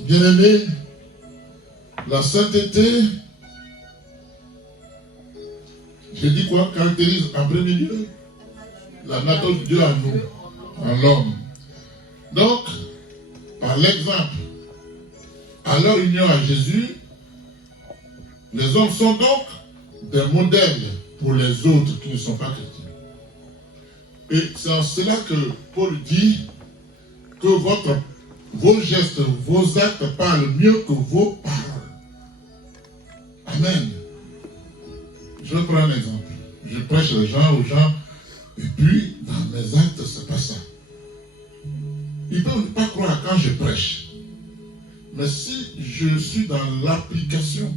Bien-aimés, la sainteté, j'ai dit quoi, caractérise en premier lieu la nature de Dieu en nous, en l'homme. Donc, par l'exemple, à leur union à Jésus, les hommes sont donc des modèles pour les autres qui ne sont pas chrétiens. Et c'est en cela que Paul dit que vos gestes, vos actes parlent mieux que vos paroles. Amen. Je vais prendre un exemple. Je prêche aux gens, et puis dans mes actes, c'est pas ça. Ils ne peuvent pas croire quand je prêche. Mais si je suis dans l'application,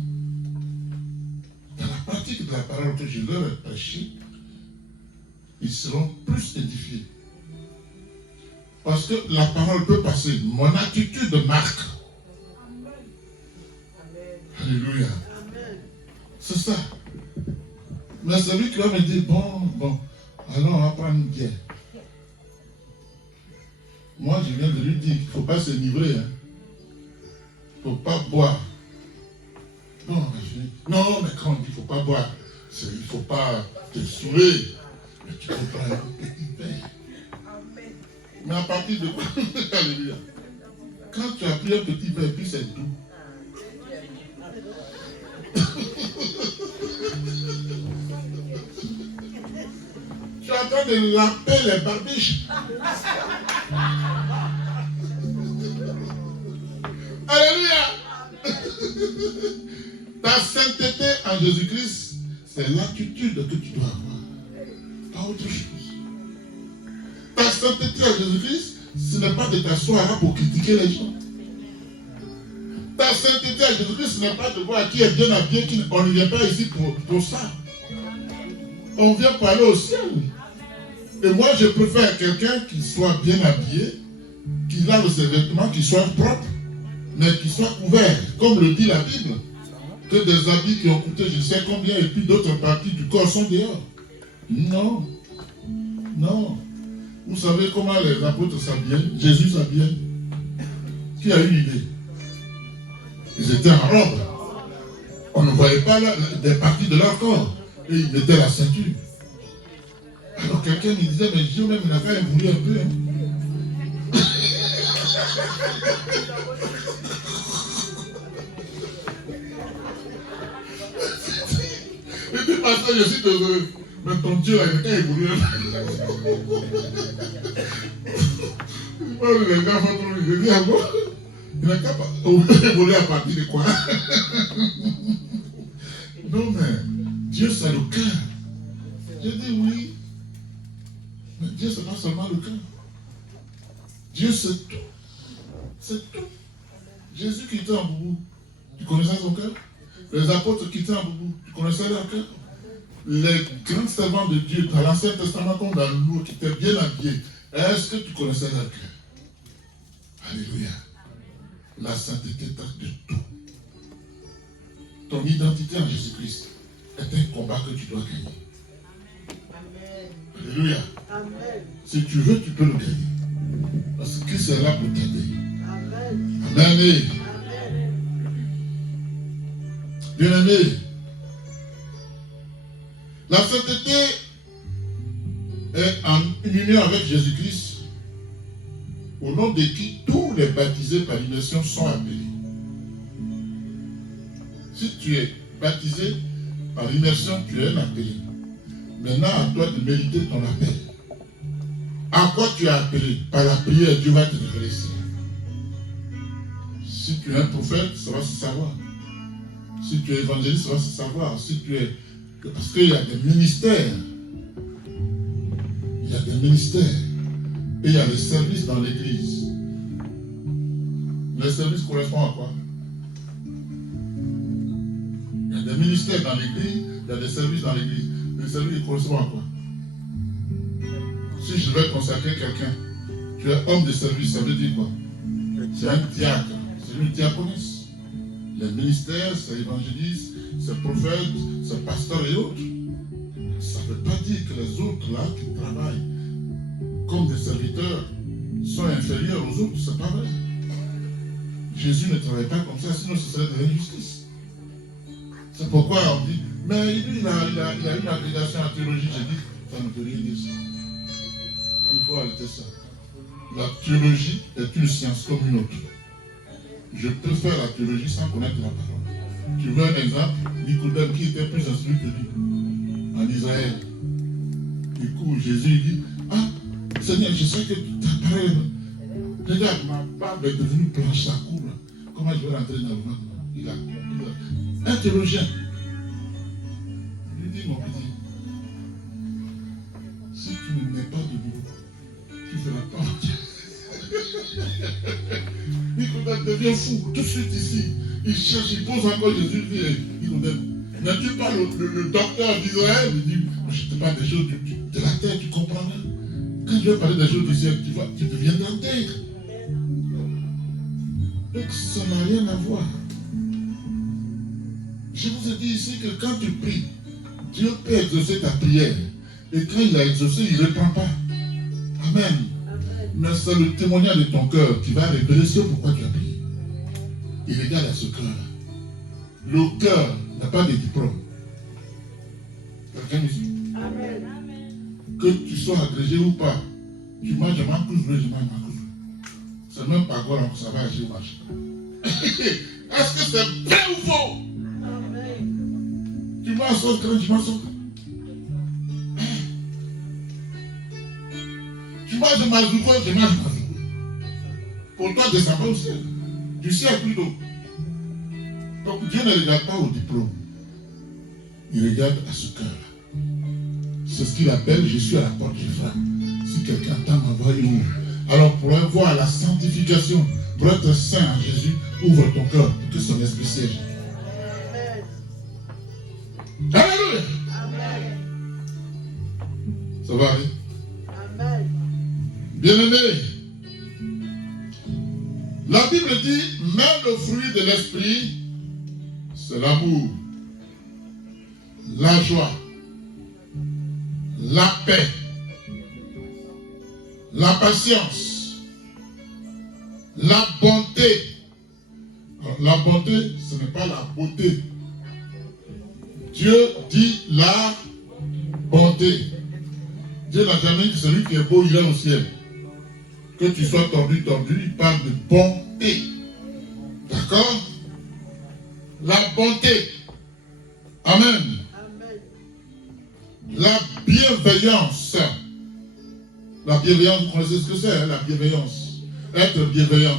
dans la pratique de la parole que je leur ai prêchée, ils seront plus édifiés. Parce que la parole peut passer. Mon attitude marque. Alléluia. C'est ça. Mais celui qui va me dire, bon, alors on va prendre une bière. Moi, je viens de lui dire qu'il ne faut pas s'enivrer. Il ne faut pas boire. Non, mais quand on dit qu'il ne faut pas boire, il ne faut pas te saouler. Mais tu peux prendre un petit verre. Mais à partir de quoi? Alléluia. Quand tu as pris un petit verre, puis c'est tout. Tu es en train de laper les barbiches. Alléluia. Ta sainteté en Jésus-Christ, c'est l'attitude que tu dois avoir. Pas autre chose. Ta sainteté en Jésus-Christ, ce n'est pas de t'asseoir pour critiquer les gens. Ta sainteté en Jésus-Christ, ce n'est pas de voir qui est bien habillé, on ne vient pas ici pour ça. On vient pour aller au ciel. Et moi, je préfère quelqu'un qui soit bien habillé, qui lave ses vêtements, qui soit propre, mais qui soit couvert, comme le dit la Bible. Que des habits qui ont coûté je ne sais combien, et puis d'autres parties du corps sont dehors. Non. Non. Vous savez comment les apôtres s'habillaient? Jésus s'habillait. Qui a une idée? Ils étaient en robe. On ne voyait pas des parties de leur corps. Et ils mettaient la ceinture. Alors quelqu'un me disait, mais Dieu même, il a quand même voulu un peu. Et puis pasteur, je suis désolé. Mais ton Dieu, il a quand même voulu un peu. Les gars vont trouver, je dis, ah bon? Il n'a qu'à évoluer à partir de quoi? Non, mais Dieu, c'est le cœur. Je dis oui. Mais Dieu, c'est pas seulement le cœur. Dieu, c'est tout. C'est tout. Jésus qui était en boubou, tu connaissais son cœur? Les apôtres qui étaient en boubou, tu connaissais leur cœur? Les grands servants de Dieu, dans l'Ancien Testament comme dans le Nouveau, qui étaient bien habillés, est-ce que tu connaissais leur cœur? Alléluia. La sainteté traite de tout. Ton identité en Jésus-Christ est un combat que tu dois gagner. Amen. Alléluia. Amen. Si tu veux, tu peux le gagner. Parce que Christ est là pour t'aider. Amen. Amen. Amen. Bien-aimé, la sainteté est en union avec Jésus-Christ, au nom de qui tous les baptisés par l'immersion sont appelés. Si tu es baptisé par l'immersion, tu es un appelé. Maintenant, à toi de mériter ton appel. À quoi tu es appelé? Par la prière, Dieu va te révéler. Si tu es un prophète, ça va se savoir. Si tu es évangéliste, ça va se savoir. Si tu es... Parce qu'il y a des ministères. Il y a des ministères. Et il y a des services dans l'église. Les services correspondent à quoi? Il y a des ministères dans l'église, il y a des services dans l'église. Les services correspondent à quoi? Si je vais consacrer quelqu'un, tu es homme de service, ça veut dire quoi? C'est un diacre, c'est une diaconesse. Les ministères, c'est évangéliste, c'est prophète, c'est pasteur et autres. Ça ne veut pas dire que les autres là qui travaillent comme des serviteurs sont inférieurs aux autres, c'est pas vrai. Jésus ne travaille pas comme ça, sinon ce serait de l'injustice. C'est pourquoi on dit, mais lui il a une agrégation en théologie. J'ai dit, ça ne peut rien dire ça. Il faut arrêter ça. La théologie est une science comme une autre. Je peux faire la théologie sans connaître la parole. Tu veux un exemple? Nicodème qui était plus instruit que lui en Israël. Du coup, Jésus dit, ah, Seigneur, je sais que ta parole, regarde, ma barbe est devenue blanche, ça couvre. Comment je vais rentrer dans le monde? Il a compris. Un théologien. Il lui dit, mon petit, si tu ne n'es pas de nouveau, tu ne feras pas entier. Nicodème devient fou tout de suite ici. Il cherche, il pose encore Jésus, il dit, Nicodème, n'as-tu pas le docteur d'Israël? Il dit, je ne sais pas des choses de la terre, tu comprends rien. Quand tu vas parler des choses du ciel, tu deviens d'intègre. Donc ça n'a rien à voir. Je vous ai dit ici que quand tu pries, Dieu peut exaucer ta prière. Et quand il a exaucé, il ne répond pas. Amen. Mais c'est le témoignage de ton cœur qui va révéler ce pourquoi tu as prié. Il regarde à ce cœur-là. Le cœur n'a pas de diplôme. Quelqu'un ici? Amen. Que tu sois agrégé ou pas, tu manges, je mange, je mange. C'est même pas quoi, ça va agir, marche. Est-ce que c'est vrai ou faux? Amen. Tu manges sauce crème, tu manges sauce crème. Tu manges mazouko, je mange mazouko. Pour toi, descends pas au ciel. Du ciel plutôt. Donc Dieu ne regarde pas au diplôme. Il regarde à ce cœur-là. C'est ce qu'il appelle, je suis à la porte, je frappe. Si quelqu'un entend ma voix, il ouvre. Alors pour avoir la sanctification, pour être saint en Jésus, ouvre ton cœur pour que son esprit siège. Alléluia. Ça va aller? Amen. Bien-aimé, la Bible dit, même le fruit de l'esprit, c'est l'amour, la joie, la paix, la patience, la bonté. Alors, la bonté, ce n'est pas la beauté. Dieu dit la bonté. Dieu n'a jamais dit celui qui est beau, il est au ciel. Que tu sois tordu, il parle de bonté. D'accord? La bonté. Amen. La bienveillance. La bienveillance, vous connaissez ce que c'est, hein, la bienveillance. Être bienveillant.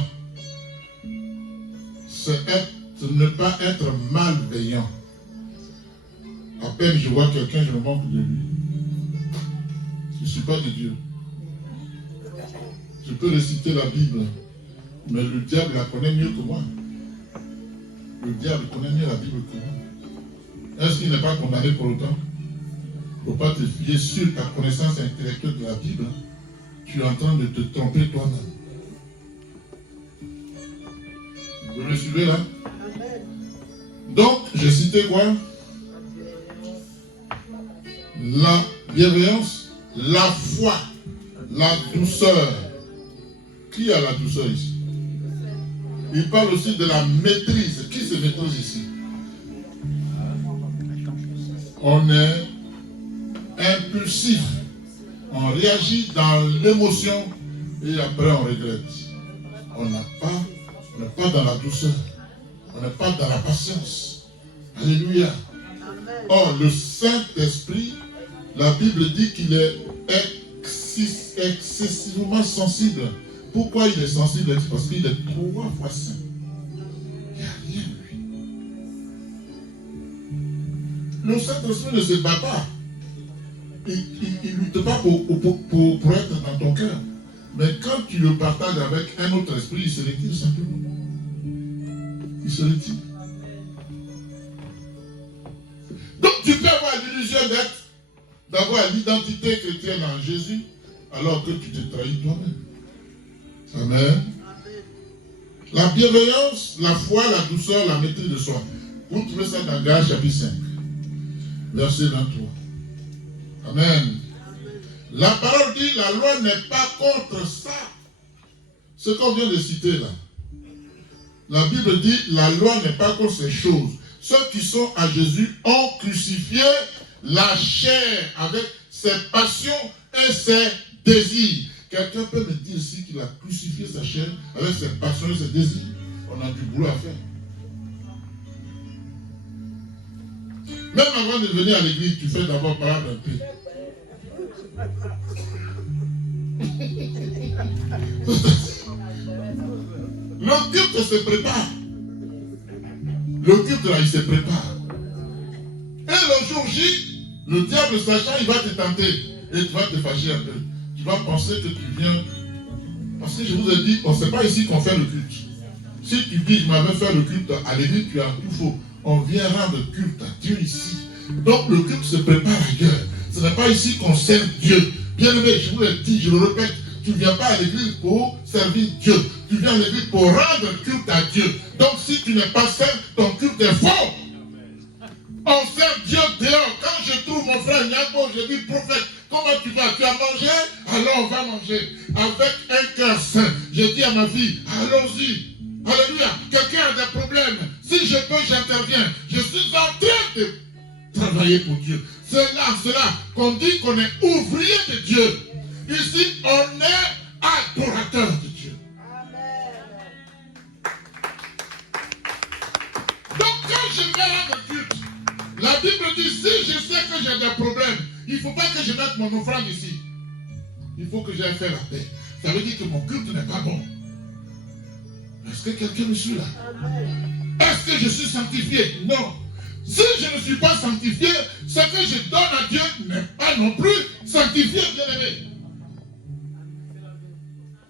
C'est ne pas être malveillant. À peine je vois quelqu'un, je me manque de lui. Je ne suis pas de Dieu. Je peux réciter la Bible, mais le diable la connaît mieux que moi. Le diable connaît mieux la Bible que moi. Est-ce qu'il n'est pas condamné pour autant? Il ne faut pas te fier sur ta connaissance intellectuelle de la Bible. Tu es en train de te tromper toi-même. Vous me suivez là? Donc, j'ai cité quoi? La bienveillance, la foi, la douceur. Qui a la douceur ici? Il parle aussi de la maîtrise. Qui se maîtrise ici? On est impulsif. On réagit dans l'émotion et après on regrette. On n'est pas dans la douceur. On n'est pas dans la patience. Alléluia. Or, le Saint-Esprit, la Bible dit qu'il est excessivement sensible. Pourquoi il est sensible? Parce qu'il est 3 fois saint. Il n'y a rien de lui. Le Saint-Esprit ne se bat pas. Il ne lutte pas pour être dans ton cœur. Mais quand tu le partages avec un autre esprit, il se retire simplement. Il se retire. Donc tu peux avoir l'illusion d'avoir l'identité chrétienne en Jésus, alors que tu te trahis toi-même. Amen. La bienveillance, la foi, la douceur, la maîtrise de soi. Vous trouvez ça dans Galates chapitre 5, verset 23. Amen. La parole dit, la loi n'est pas contre ça. Ce qu'on vient de citer là. La Bible dit, la loi n'est pas contre ces choses. Ceux qui sont à Jésus ont crucifié la chair avec ses passions et ses désirs. Quelqu'un peut me dire ici qu'il a crucifié sa chair avec ses passions et ses désirs. On a du boulot à faire. Même avant de venir à l'église, tu fais d'abord parler un peu. Le culte se prépare. Le culte là, il se prépare. Et le jour J, le diable sachant, il va te tenter. Et tu vas te fâcher un peu. Tu vas penser que tu viens. Parce que je vous ai dit, ce n'est pas ici qu'on fait le culte. Si tu dis, je m'avais fait le culte à l'église, tu as tout faux. On vient rendre culte à Dieu ici. Donc le culte se prépare ailleurs. Ce n'est pas ici qu'on sert Dieu. Bien aimé, je vous le dis, je le répète, tu ne viens pas à l'église pour servir Dieu. Tu viens à l'église pour rendre culte à Dieu. Donc si tu n'es pas saint, ton culte est faux. On sert Dieu dehors. Quand je trouve mon frère Niago, je dis prophète, comment tu vas? Tu as mangé? Alors on va manger. Avec un cœur saint. Je dis à ma fille, allons-y. Alléluia. Quelqu'un a des problèmes. Si je peux, j'interviens. Je suis en train de travailler pour Dieu. C'est là qu'on dit qu'on est ouvrier de Dieu. Ici, on est adorateur de Dieu. Donc quand je vais rendre culte, la Bible dit, si je sais que j'ai des problèmes, il ne faut pas que je mette mon offrande ici. Il faut que j'aille faire la paix. Ça veut dire que mon culte n'est pas bon. Est-ce que quelqu'un me suit là? Est-ce que je suis sanctifié? Non. Si je ne suis pas sanctifié, ce que je donne à Dieu n'est pas non plus sanctifié, bien-aimé.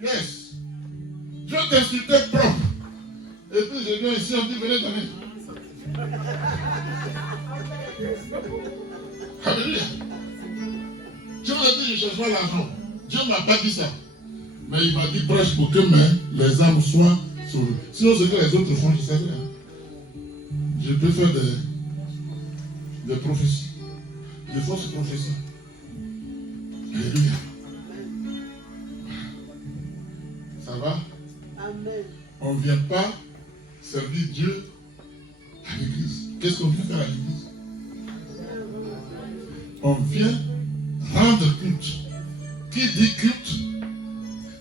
Yes. Je t'insultais propre. Et puis je viens ici, on dit, venez donner. Alléluia. Dieu m'a dit, je ne cherche pas l'argent. Dieu ne m'a pas dit ça. Mais il m'a dit, prêche pour que les âmes soient sauvées. Sinon, ce que les autres font, je sais rien. Je peux faire des prophéties. Des fausses prophéties. Alléluia. Ça va? Amen. On ne vient pas servir Dieu à l'église. Qu'est-ce qu'on vient faire à l'église? On vient rendre culte. Qui dit culte?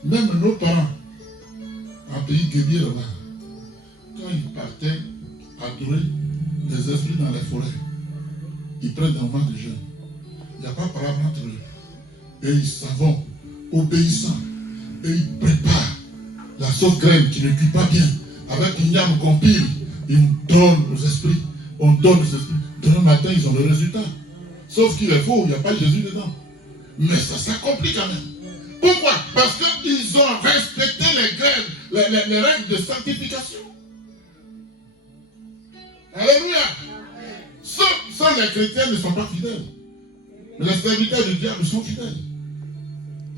Même nos parents, en pays guerrier là-bas, quand ils partaient adorer les esprits dans les forêts, ils prennent un moment de jeûne. Il n'y a pas parole entre eux. Et ils savent, obéissants, et ils préparent la sauce graine qui ne cuit pas bien, avec une yam qu'on pile, ils donnent aux esprits. On donne aux esprits. Demain matin, ils ont le résultat. Sauf qu'il est faux, il n'y a pas Jésus dedans. Mais ça s'accomplit quand même. Pourquoi? Parce qu'ils ont respecté les règles de sanctification. Alléluia. Seuls les chrétiens ne sont pas fidèles. Mais les serviteurs du diable sont fidèles.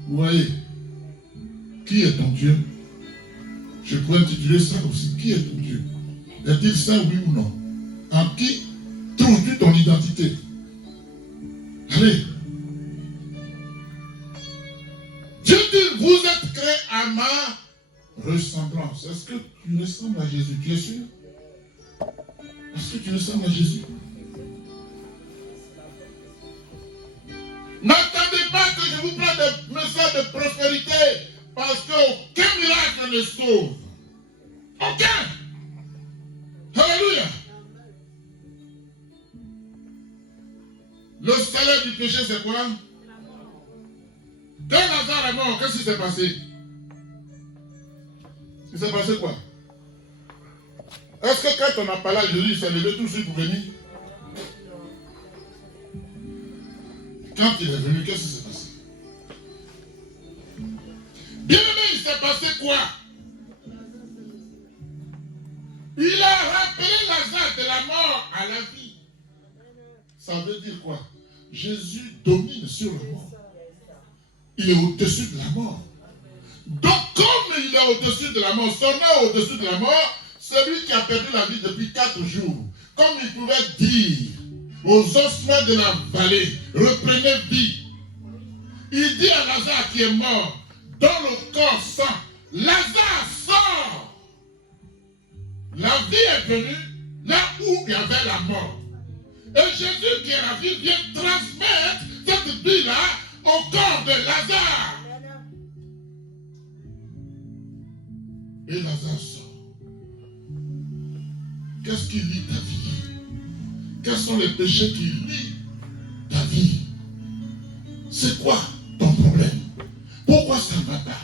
Vous voyez, qui est ton Dieu? Je pourrais intituler ça aussi. Qui est ton Dieu? Est-il saint, oui ou non? En qui trouves-tu ton identité? Allez. Dieu dit, vous êtes créés à ma ressemblance. Est-ce que tu ressembles à Jésus? Tu es sûr? Est-ce que tu ressembles à Jésus? N'attendez pas que je vous prenne des messages de prospérité, parce qu'aucun miracle ne sauve. Aucun. Alléluia. Le salaire du péché, c'est quoi? Quand Lazare est mort, qu'est-ce qui s'est passé? Il s'est passé quoi? Est-ce que quand on a parlé à Jésus, il s'est levé tout de suite pour venir? Quand il est venu, qu'est-ce qui s'est passé? Bien aimé, il s'est passé quoi? Il a rappelé Lazare de la mort à la vie. Ça veut dire quoi? Jésus domine sur la mort. Il est au-dessus de la mort. Donc, comme il est au-dessus de la mort, son nom au-dessus de la mort, celui qui a perdu la vie depuis 4 jours, comme il pouvait dire aux ossements de la vallée, reprenez vie. Il dit à Lazare qui est mort, dans le corps sans, Lazare sort. La vie est venue là où il y avait la mort. Et Jésus qui est la vie vient transmettre cette vie-là au corps de Lazare. Et Lazare sort. Qu'est-ce qui lie ta vie? Quels sont les péchés qui lient ta vie? C'est quoi ton problème? Pourquoi ça ne va pas?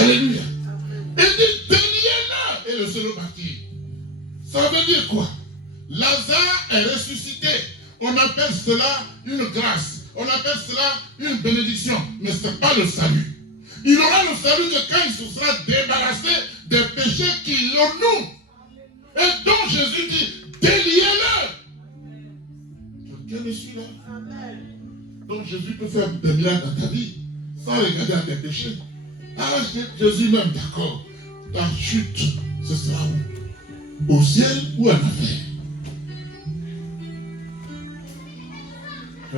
Alléluia. Il dit, déliez-le et le seul partir. Ça veut dire quoi? Lazare est ressuscité. On appelle cela une grâce. On appelle cela une bénédiction. Mais ce n'est pas le salut. Il aura le salut que quand il se sera débarrassé des péchés qui l'ont nous. Et donc Jésus dit, déliez-le. Quelqu'un me suit là? Amen. Donc Jésus peut faire des miracles dans ta vie sans regarder à tes péchés. Ah, Jésus même, d'accord. Ta chute, ce sera où? Au ciel ou en enfer?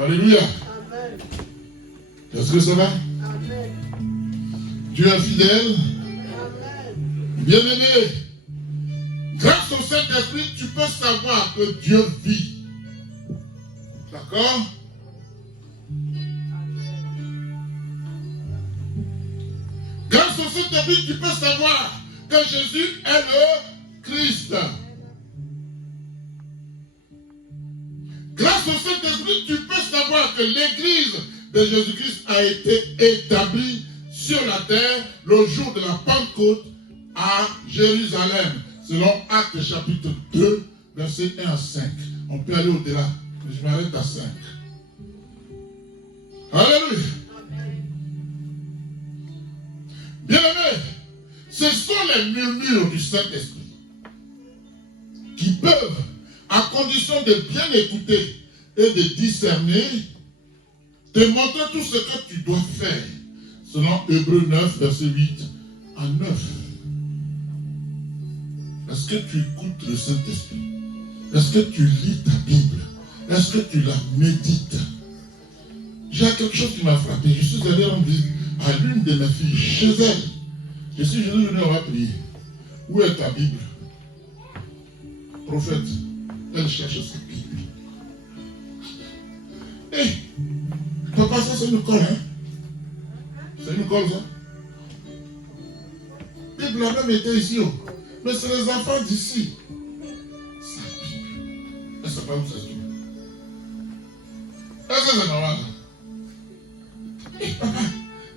Alléluia. Amen. Est-ce que ça va? Amen. Dieu est fidèle. Amen. Bien-aimé, grâce au Saint-Esprit, tu peux savoir que Dieu vit. D'accord? Grâce au Saint-Esprit, tu peux savoir que Jésus est le Christ. Grâce au Saint-Esprit, tu peux savoir que l'Église de Jésus-Christ a été établie sur la terre le jour de la Pentecôte à Jérusalem, selon Actes chapitre 2, versets 1 à 5. On peut aller au-delà, mais je m'arrête à 5. Alléluia. Bien-aimés, ce sont les murmures du Saint-Esprit qui peuvent, à condition de bien écouter et de discerner, te montrer tout ce que tu dois faire, selon Hébreux 9, verset 8 à 9. Est-ce que tu écoutes le Saint-Esprit? Est-ce que tu lis ta Bible? Est-ce que tu la médites? J'ai quelque chose qui m'a frappé. Je suis allé rendre visite à l'une de mes filles, chez elle. Je suis venu, on va prier. Où est ta Bible? Prophète, elle cherche sa Bible. Hé, papa, ça c'est une colle, hein? C'est une colle, ça? La Bible a même été ici, oh. Mais c'est les enfants d'ici. Sa Bible. Elle ne sait pas où ça se trouve. Est-ce que c'est normal? Hé, papa,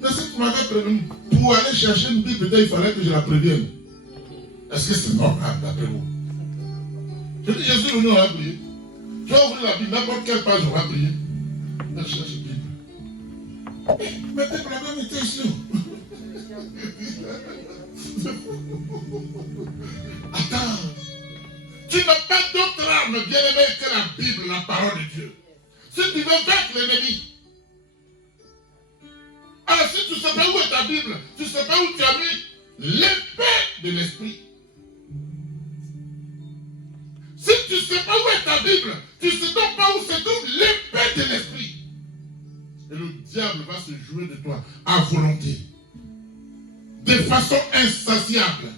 mais si tu m'avais prévenu, pour aller chercher une Bible, il fallait que je la prévienne. Est-ce que c'est normal d'après vous? Je dis, Jésus, on va prier. Tu vas ouvrir la Bible, n'importe quelle page, on va prier. Elle cherche la Bible. Mais tes problèmes étaient ici. Attends. Tu n'as pas d'autre arme bien-aimée que la Bible, la parole de Dieu. Si tu veux vaincre l'ennemi, alors si tu ne sais pas où est ta Bible, tu ne sais pas où tu as mis l'épée de l'esprit. Si tu ne sais pas où est ta Bible, tu ne sais donc pas où se trouve l'épée de l'esprit. Et le diable va se jouer de toi à volonté, de façon insatiable.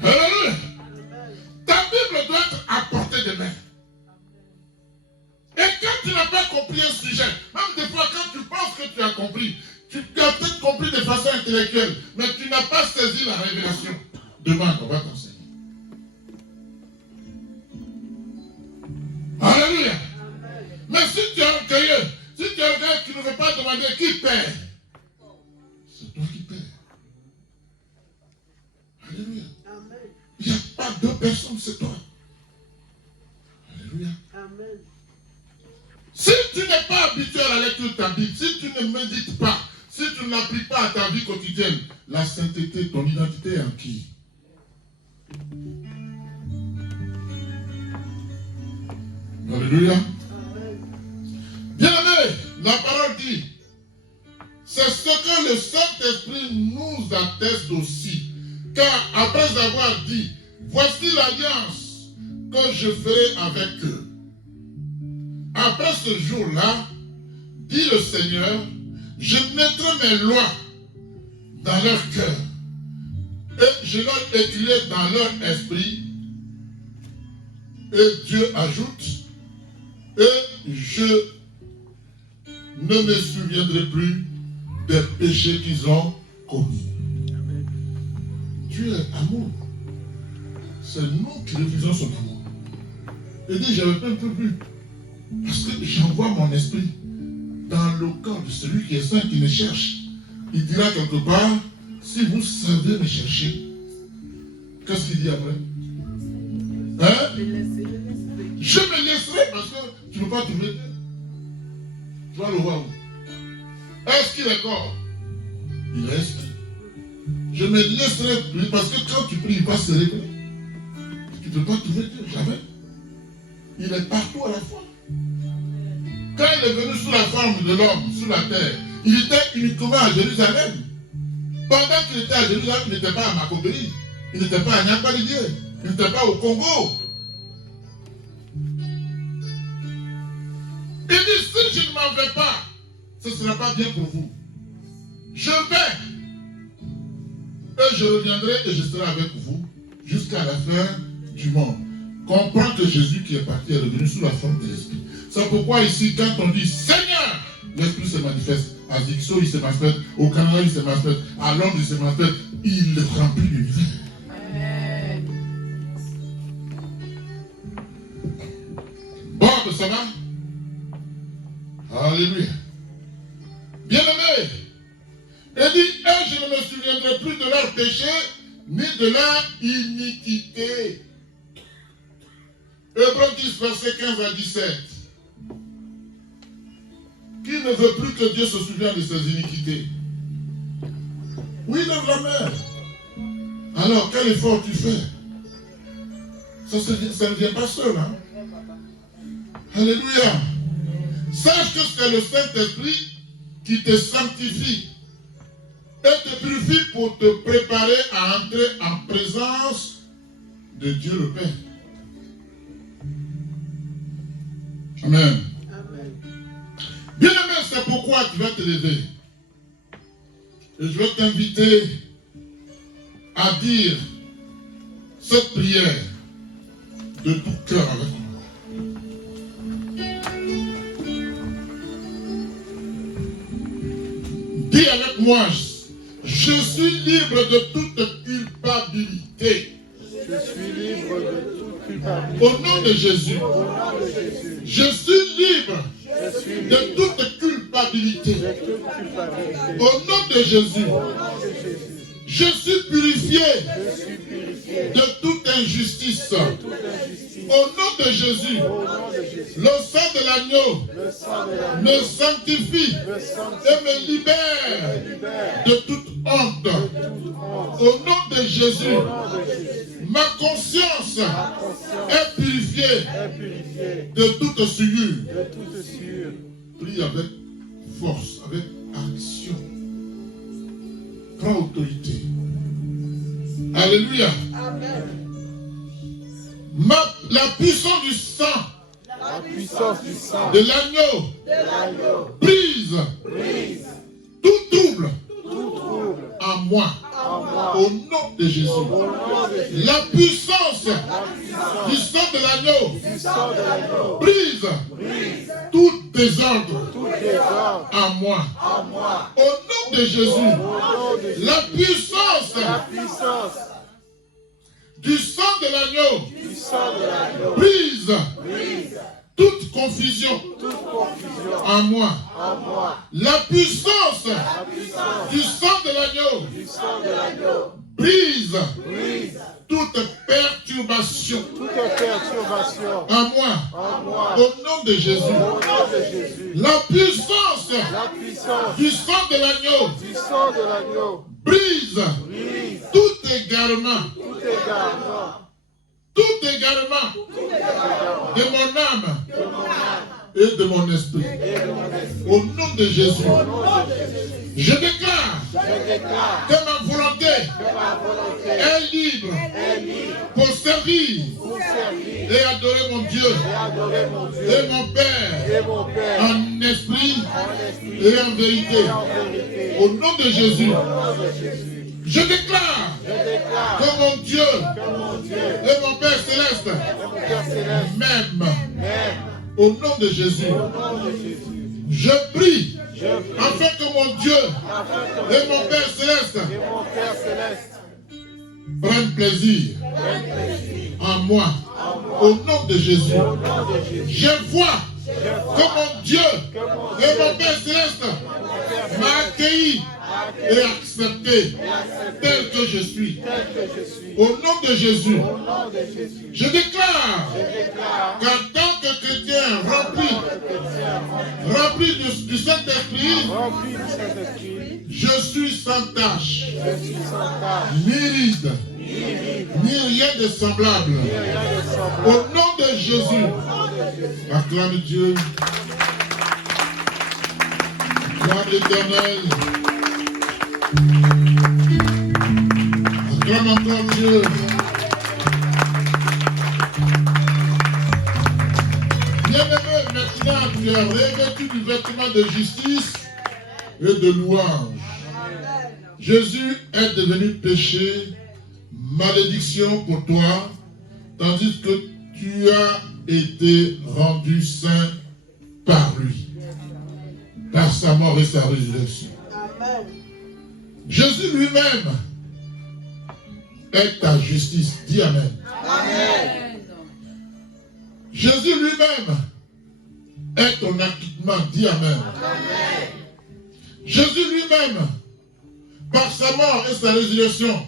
Alléluia. Ta Bible doit être à portée de main. Et quand tu n'as pas compris un sujet, même des fois quand tu penses que tu as compris, tu as peut-être compris de façon intellectuelle, mais tu n'as pas saisi la révélation. Demain, on va t'enseigner. Alléluia. Mais si tu es orgueilleux, si tu es orgueilleux, tu ne veux pas demander qui paie. C'est toi qui paie. Alléluia. Il n'y a pas deux personnes, c'est toi. Alléluia. Amen. Si tu n'es pas habitué à la lecture de ta Bible, si tu ne médites pas, si tu ne l'appliques pas à ta vie quotidienne, la sainteté, ton identité est en qui? Alléluia. Bien-aimé, la parole dit, c'est ce que le Saint-Esprit nous atteste aussi. Car après avoir dit, voici l'alliance que je ferai avec eux. Après ce jour-là, dit le Seigneur, je mettrai mes lois dans leur cœur et je leur écrirai dans leur esprit. Et Dieu ajoute, et je ne me souviendrai plus des péchés qu'ils ont commis. Dieu est amour. C'est nous qui refusons son amour. Il dit, je ne peux plus. Parce que j'envoie mon esprit dans le corps de celui qui est saint, qui me cherche. Il dira quelque part, si vous savez me chercher, qu'est-ce qu'il dit après? Hein? Je me laisserai parce que tu ne peux pas trouver Dieu. Tu vas le voir où? Est-ce qu'il est corps? Il est esprit. Je me laisserai parce que quand tu pries, il va se révéler. Tu ne peux pas trouver Dieu, jamais. il est partout à la fois. Quand il est venu sous la forme de l'homme, sur la terre, il était uniquement à Jérusalem. Pendant qu'il était à Jérusalem, il n'était pas à Makobéi, il n'était pas à Nyakbalidie, il n'était pas au Congo. Il dit, si je ne m'en vais pas, ce ne sera pas bien pour vous. Je vais, et je reviendrai et je serai avec vous jusqu'à la fin du monde. Comprends que Jésus qui est parti est revenu sous la forme de l'Esprit. C'est pourquoi ici, quand on dit Seigneur, l'Esprit se manifeste. À Zixo, il se manifeste. Au Canada, il se manifeste. À Londres, il se manifeste. Il remplit l'univers. Bon, ça va? Alléluia. Bien-aimé, il dit, et je ne me souviendrai plus de leur péché, ni de leur iniquité. Hébreux 10, versets 15 à 17. Qui ne veut plus que Dieu se souvienne de ses iniquités? Oui, lève la main. Alors, quel effort tu fais? Ça ne vient pas seul, hein? Alléluia. Sache que c'est le Saint-Esprit qui te sanctifie et te purifie pour te préparer à entrer en présence de Dieu le Père. Amen. Bien-aimé, c'est pourquoi tu vas te lever. Et je vais t'inviter à dire cette prière de tout cœur avec moi. Dis avec moi, je suis libre de toute culpabilité. Je suis libre de toute culpabilité. Au nom de Jésus. Je suis libre de toute culpabilité. Au nom de Jésus. Je suis purifié de toute injustice. Au nom de Jésus. Le sang de l'agneau me sanctifie et me libère de toute honte. Au nom de Jésus. Ma conscience est purifiée de toute souillure. Prie avec force, avec action. Prends autorité. Alléluia. La puissance du sang de l'agneau brise tout trouble en moi. Au nom de Jésus. La puissance du sang de l'agneau brise tout désordre en moi. Au nom de Jésus. La puissance du sang de l'agneau brise toute confusion en moi. La puissance du sang de l'agneau brise toute perturbation en moi. Au nom de Jésus. La puissance du sang de l'agneau brise tout égarement de mon âme et de mon esprit. Au nom de Jésus. Je déclare que ma volonté est libre pour servir et adorer mon Dieu et mon Père en esprit et en vérité. Au nom de Jésus. Je déclare que mon Dieu et mon Père céleste m'aiment. Au nom de Jésus. Je prie afin que mon Dieu et mon Père céleste prennent plaisir en moi. Au nom de Jésus. Je vois que mon Dieu et mon Père céleste m'a accueilli et accepté tel que je suis. Au nom de Jésus. Je déclare qu'en tant que chrétien rempli du Saint-Esprit, je suis sans tache, ni ride, ni rien de semblable. Au nom de Jésus, Acclame Dieu. Acclame l'Éternel. Acclame encore Dieu. Bien-aimé, maintenant tu es revêtu du vêtement de justice et de louange. Jésus est devenu péché, malédiction pour toi, tandis que tu as été rendu saint par lui, par sa mort et sa résurrection. Jésus lui-même est ta justice. Dis Amen. Amen. Jésus lui-même est ton acquittement. Dis Amen. Amen. Jésus lui-même, par sa mort et sa résurrection,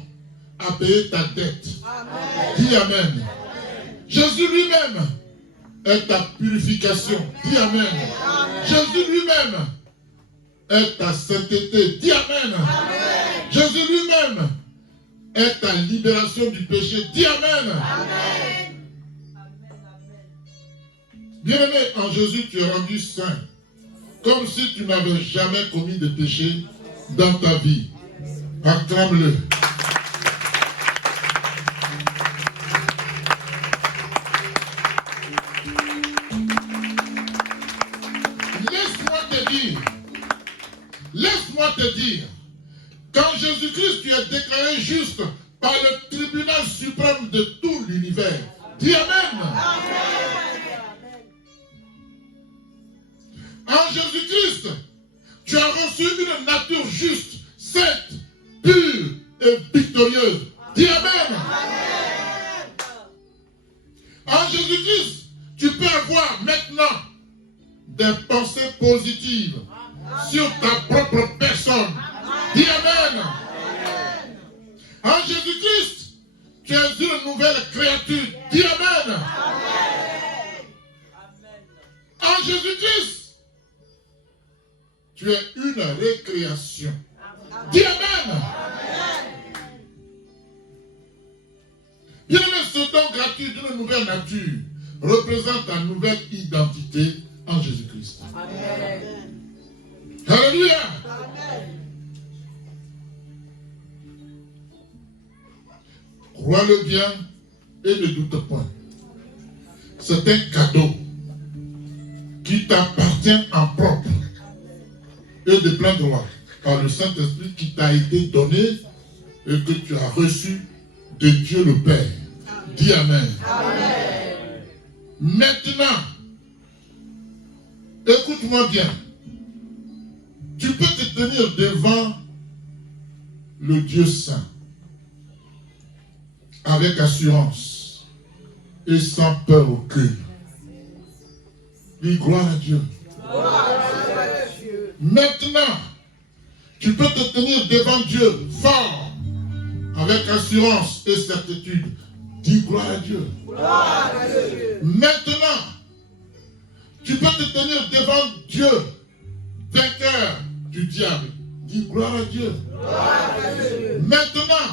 a payé ta dette. Amen. Dis Amen. Jésus lui-même est ta purification. Dis Amen. Jésus lui-même est ta sainteté. Dis Amen. Jésus lui-même est ta libération du péché. Dis Amen. Bien-aimé, en Jésus, tu es rendu saint, comme si tu n'avais jamais commis de péché dans ta vie. Acclame-le. Laisse-moi te dire, quand Jésus-Christ, tu es déclaré juste par le tribunal suprême de tout l'univers. Dis Amen. En Jésus-Christ, tu as reçu une nature juste, sainte, pure et victorieuse. Dis Amen. En Jésus-Christ, tu peux avoir maintenant des pensées positives sur ta propre personne. Dis Amen. En Jésus-Christ, tu es une nouvelle créature. Dis Amen. En Jésus-Christ, tu es une récréation. Dis Amen. Bien-aimé, ce don gratuit d'une nouvelle nature représente ta nouvelle identité en Jésus-Christ. Amen. Alléluia. Crois-le bien et ne doute point. C'est un cadeau qui t'appartient en propre et de plein droit par le Saint-Esprit qui t'a été donné et que tu as reçu de Dieu le Père. Dis Amen. Amen. Maintenant, écoute-moi bien. Tu peux te tenir devant le Dieu Saint avec assurance et sans peur aucune. Dis gloire à Dieu. Maintenant, tu peux te tenir devant Dieu fort avec assurance et certitude. Dis gloire à Dieu. Maintenant, tu peux te tenir devant Dieu vainqueur du diable. Dis gloire à Dieu. Maintenant,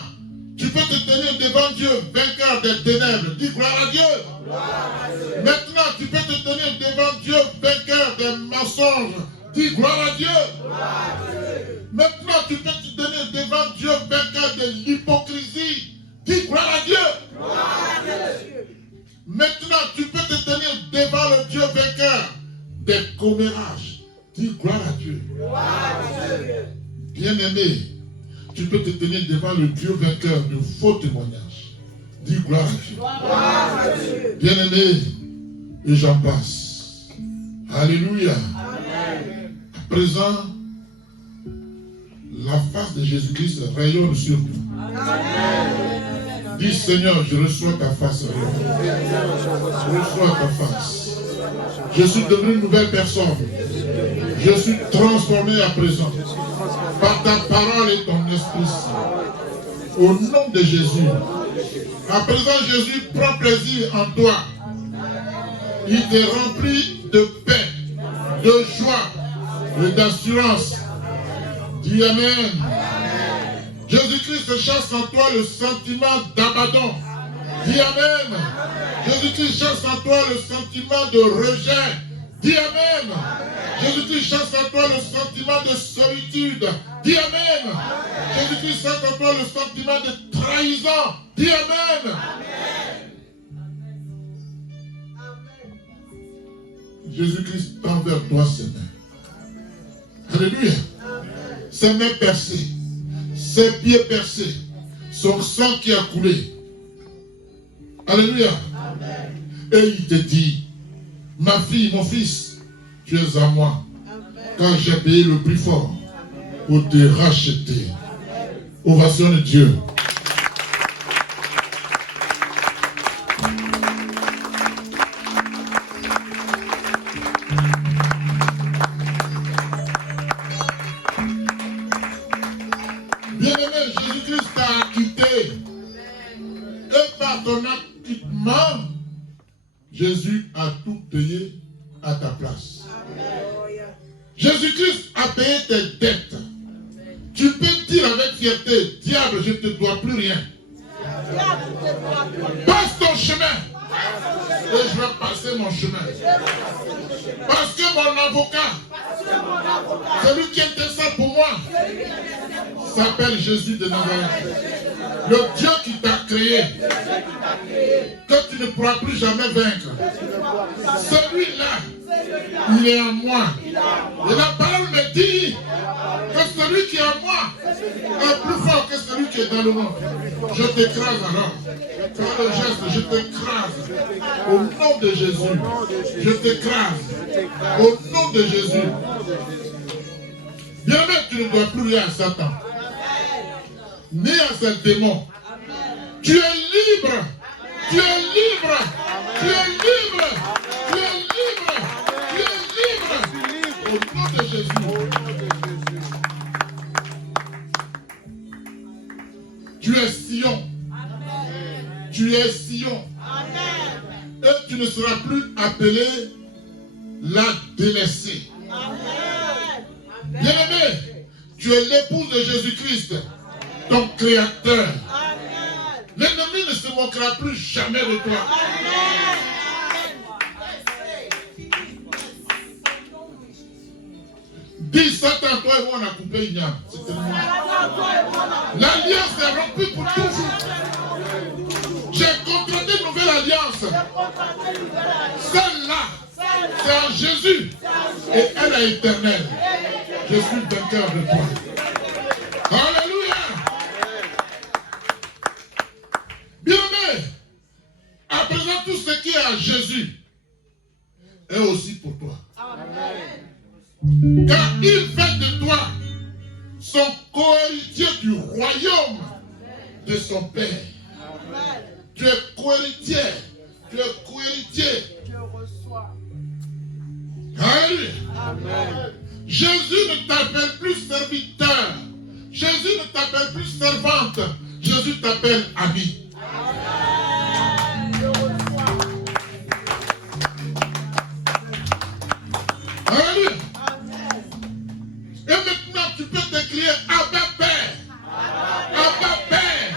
tu peux te tenir devant Dieu vainqueur des ténèbres. Dis gloire à Dieu. Maintenant, tu peux te tenir devant Dieu vainqueur des mensonges. Dis gloire à Dieu. Maintenant, tu peux te tenir devant Dieu vainqueur de l'hypocrisie. Dis gloire à Dieu. Maintenant, tu peux te tenir devant le Dieu vainqueur des commérages. Dis gloire à Dieu. Bien-aimé, tu peux te tenir devant le Dieu vainqueur de faux témoignages. Dis gloire à Dieu. Bien-aimé, et j'en passe. Alléluia. À présent, la face de Jésus-Christ rayonne sur nous. Dis Seigneur, je reçois ta face. Je reçois ta face. Je suis devenu une nouvelle personne. Je suis transformé à présent par ta parole et ton esprit saint. Au nom de Jésus. À présent, Jésus prend plaisir en toi. Il te remplit de paix, de joie et d'assurance. Dis Amen. Jésus-Christ chasse en toi le sentiment d'abandon. Dis Amen. Jésus-Christ chasse en toi le sentiment de rejet. Dis Amen. Jésus-Christ chasse en toi le sentiment de solitude. Dis Amen. Jésus-Christ chasse en toi le sentiment de trahison. Dis Amen. Jésus-Christ tend vers toi ses mains. Alléluia. Ses mains percées, ses pieds percés, son sang qui a coulé. Alléluia. Et il te dit, ma fille, mon fils, tu es à moi, car j'ai payé le prix fort pour te racheter. Ovation de Dieu. Bien-aimé, Jésus-Christ t'a acquitté. Et par ton acquittement, Jésus a tout payé à ta place. Jésus-Christ a payé tes dettes. Tu peux dire avec fierté, diable, je ne te dois plus rien. Passe ton chemin. Et je vais passer mon chemin. Parce que mon avocat, celui qui intercède pour moi, s'appelle Jésus de Nazareth. Le Dieu qui t'a créé, que tu ne pourras plus jamais vaincre. Celui-là, il est en moi. Et la parole me dit que celui qui est en moi est plus fort que celui qui est dans le monde. Je t'écrase alors. Fais le geste, je t'écrase. Au nom de Jésus, je t'écrase. Au nom de Jésus. Bien même, tu ne dois plus rien à Satan, ni à ce démon. Tu es libre. Tu es libre. Tu es libre. Tu es libre. Tu es libre. Au nom de Jésus. Tu es Sion. Tu es Sion. Et tu ne seras plus appelé la délaissée. Bien-aimé, tu es l'épouse de Jésus-Christ, ton créateur. L'ennemi ne se moquera plus jamais de toi. Dis Satan, toi et moi on a coupé une âme. C'est tellement. L'alliance est rompue pour toujours. J'ai contracté une nouvelle alliance. Celle-là, c'est en Jésus. Et elle est éternelle. Je suis vainqueur de toi. Alléluia. Bien-aimé, à présent tout ce qui est à Jésus est aussi pour toi. Car il fait de toi son cohéritier du royaume de son Père. Tu es cohéritier. Tu es cohéritier. Alléluia. Jésus ne t'appelle plus serviteur. Jésus ne t'appelle plus servante. Jésus t'appelle ami. Alléluia. Et maintenant, tu peux t'écrire Abba Père. Abba Père.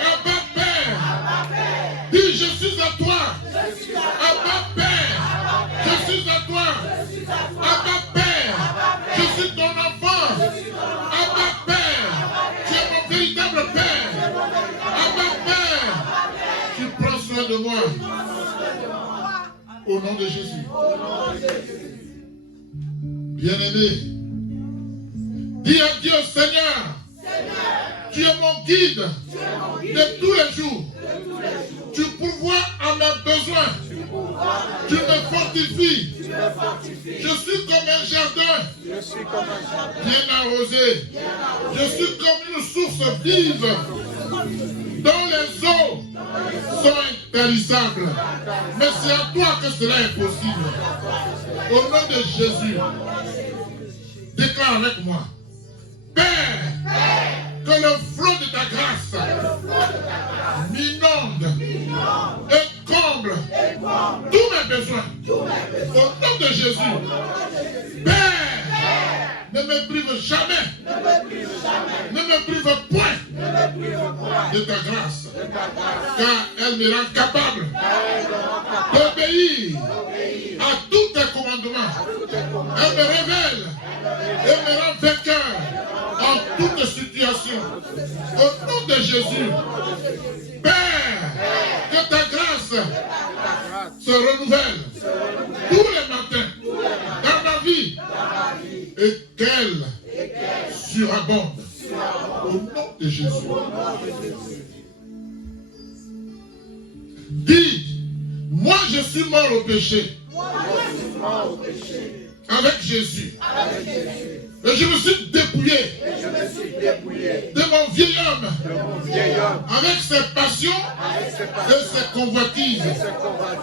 Abba Père. Dis, je suis à toi. Abba Père. Je suis à toi. Abba Père. Je suis ton enfant. Abba Père. Tu es mon véritable Père. Abba Père. Tu prends soin de moi. Au nom de Jésus. Bien-aimé, dis à Dieu, Seigneur, tu es mon guide de tous les jours. Tu pourvois à mes besoins. Tu me fortifies. Je suis comme un jardin bien arrosé. Je suis comme une source vive dont les eaux sont intarissables. Mais c'est à toi que cela est possible. Au nom de Jésus, déclare avec moi. Père, que le flot de ta grâce m'inonde et comble tous mes besoins. Au nom de Jésus. Père, ne me prive jamais. Ne me prive point de ta grâce, car elle me rend capable d'obéir à tous tes commandements. Elle me révèle et me rend vainqueur en toutes situations. Au nom de Jésus, Père, que ta grâce se renouvelle tous les matins dans ma vie et qu'elle surabonde. Au nom de Jésus. Dis, moi je suis mort au péché. Avec Jésus. Et je me suis dépouillé de mon vieil homme avec ses passions et ses convoitises.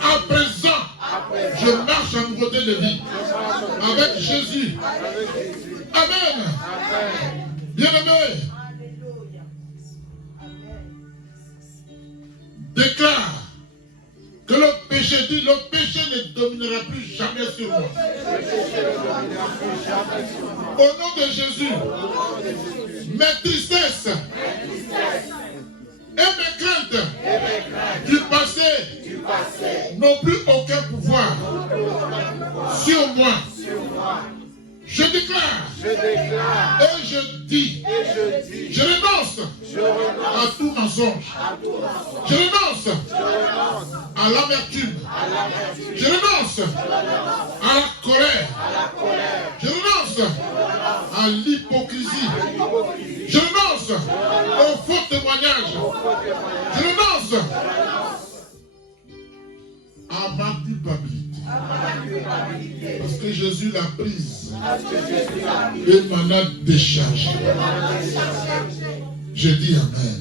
À présent, je marche en nouveauté de vie avec Jésus. Amen. Bien-aimé, déclare que le péché ne dominera plus jamais sur moi. Au nom de Jésus, mes tristesses et mes craintes du passé n'ont plus aucun pouvoir sur moi. Je déclare et je dis, je renonce à tout mensonge. Je renonce à l'amertume. Je renonce à la colère. Je renonce à l'hypocrisie. Je renonce au faux témoignage. Je renonce à ma culpabilité. Parce que Jésus l'a prise et m'en a déchargé. Je dis Amen.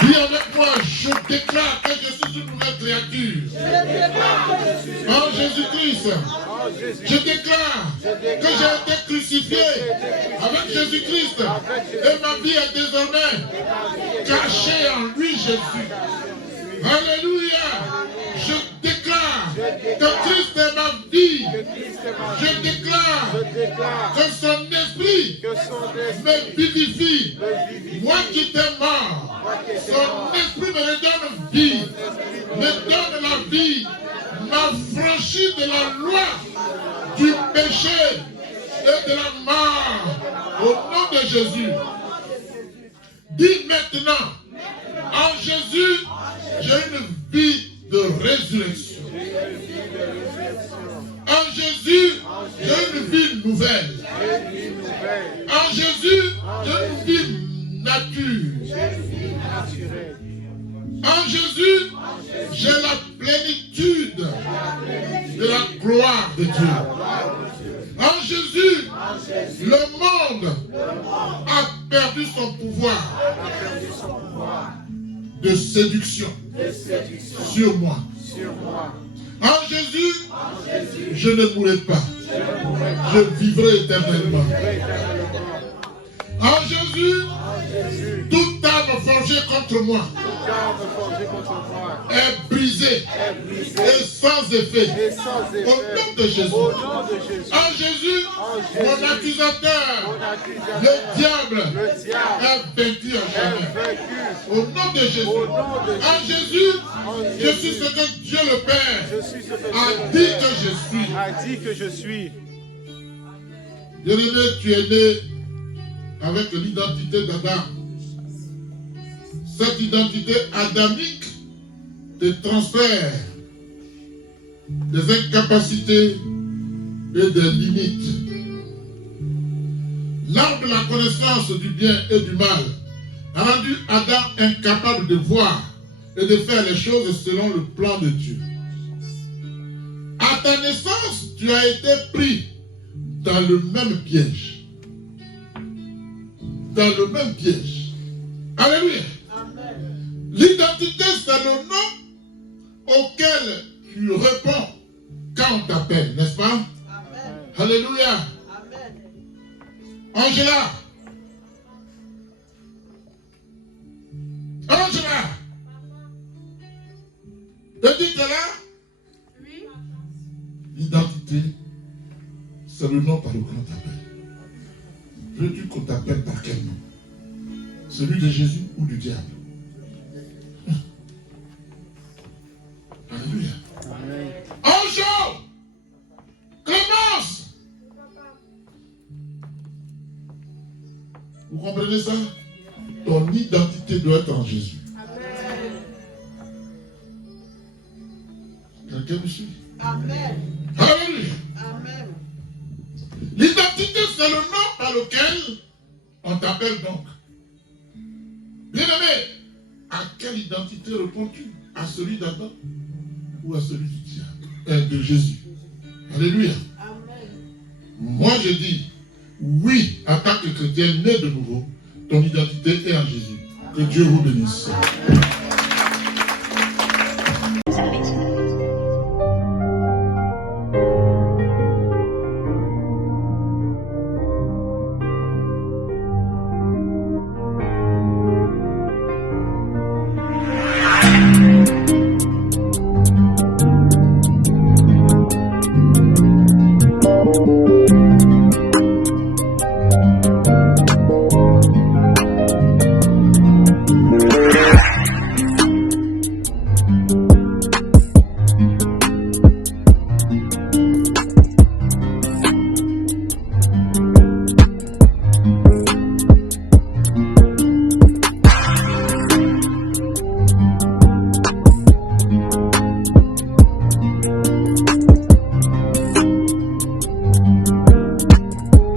Dis avec moi, je déclare que je suis une nouvelle créature. En Jésus-Christ. Je déclare que j'ai été crucifié avec Jésus-Christ. Et ma vie est désormais cachée en lui, Jésus. Alléluia. Je déclare que Christ est ma vie. Je déclare que son esprit me vivifie. Moi qui étais mort, son esprit me redonne vie, me donne la vie, m'a franchi de la loi du péché et de la mort. Au nom de Jésus. Dis maintenant, en Jésus, j'ai une vie de résurrection. En Jésus, j'ai une vie nouvelle. En Jésus, j'ai une vie naturelle. En Jésus, j'ai la plénitude de la gloire de Dieu. En Jésus, le monde a perdu son pouvoir de séduction sur moi. En Jésus, je ne mourrai pas. Je vivrai éternellement. En Jésus, toute arme forgée contre moi est brisée et sans effet. Au nom de Jésus. En Jésus, mon accusateur, le diable, est vaincu à jamais. Au nom de Jésus. En Jésus, je suis ce que Dieu le Père a dit que je suis. Bien-aimé, tu es né avec l'identité d'Adam. Cette identité adamique te transfère des incapacités et des limites. L'arbre de la connaissance du bien et du mal a rendu Adam incapable de voir et de faire les choses selon le plan de Dieu. À ta naissance, tu as été pris dans le même piège. Dans le même piège. Alléluia. L'identité, c'est le nom auquel tu réponds quand on t'appelle, n'est-ce pas? Amen. Alléluia. Amen. Angela. Angela. Edith est là? Oui. L'identité, c'est le nom par lequel on t'appelle. veux-tu qu'on t'appelle par quel nom? Celui de Jésus ou du diable? Alléluia. Ange! Clémence! Vous comprenez ça? Ton identité doit être en Jésus. Quelqu'un me suit? Amen. Alléluia. Amen. L'identité, c'est le nom par lequel on t'appelle donc. Bien-aimé, à quelle identité réponds-tu? À celui d'Adam ou à celui du diable, de Jésus? Alléluia. Amen. Moi, je dis, oui, en tant que chrétien né de nouveau, ton identité est en Jésus. Que Dieu vous bénisse.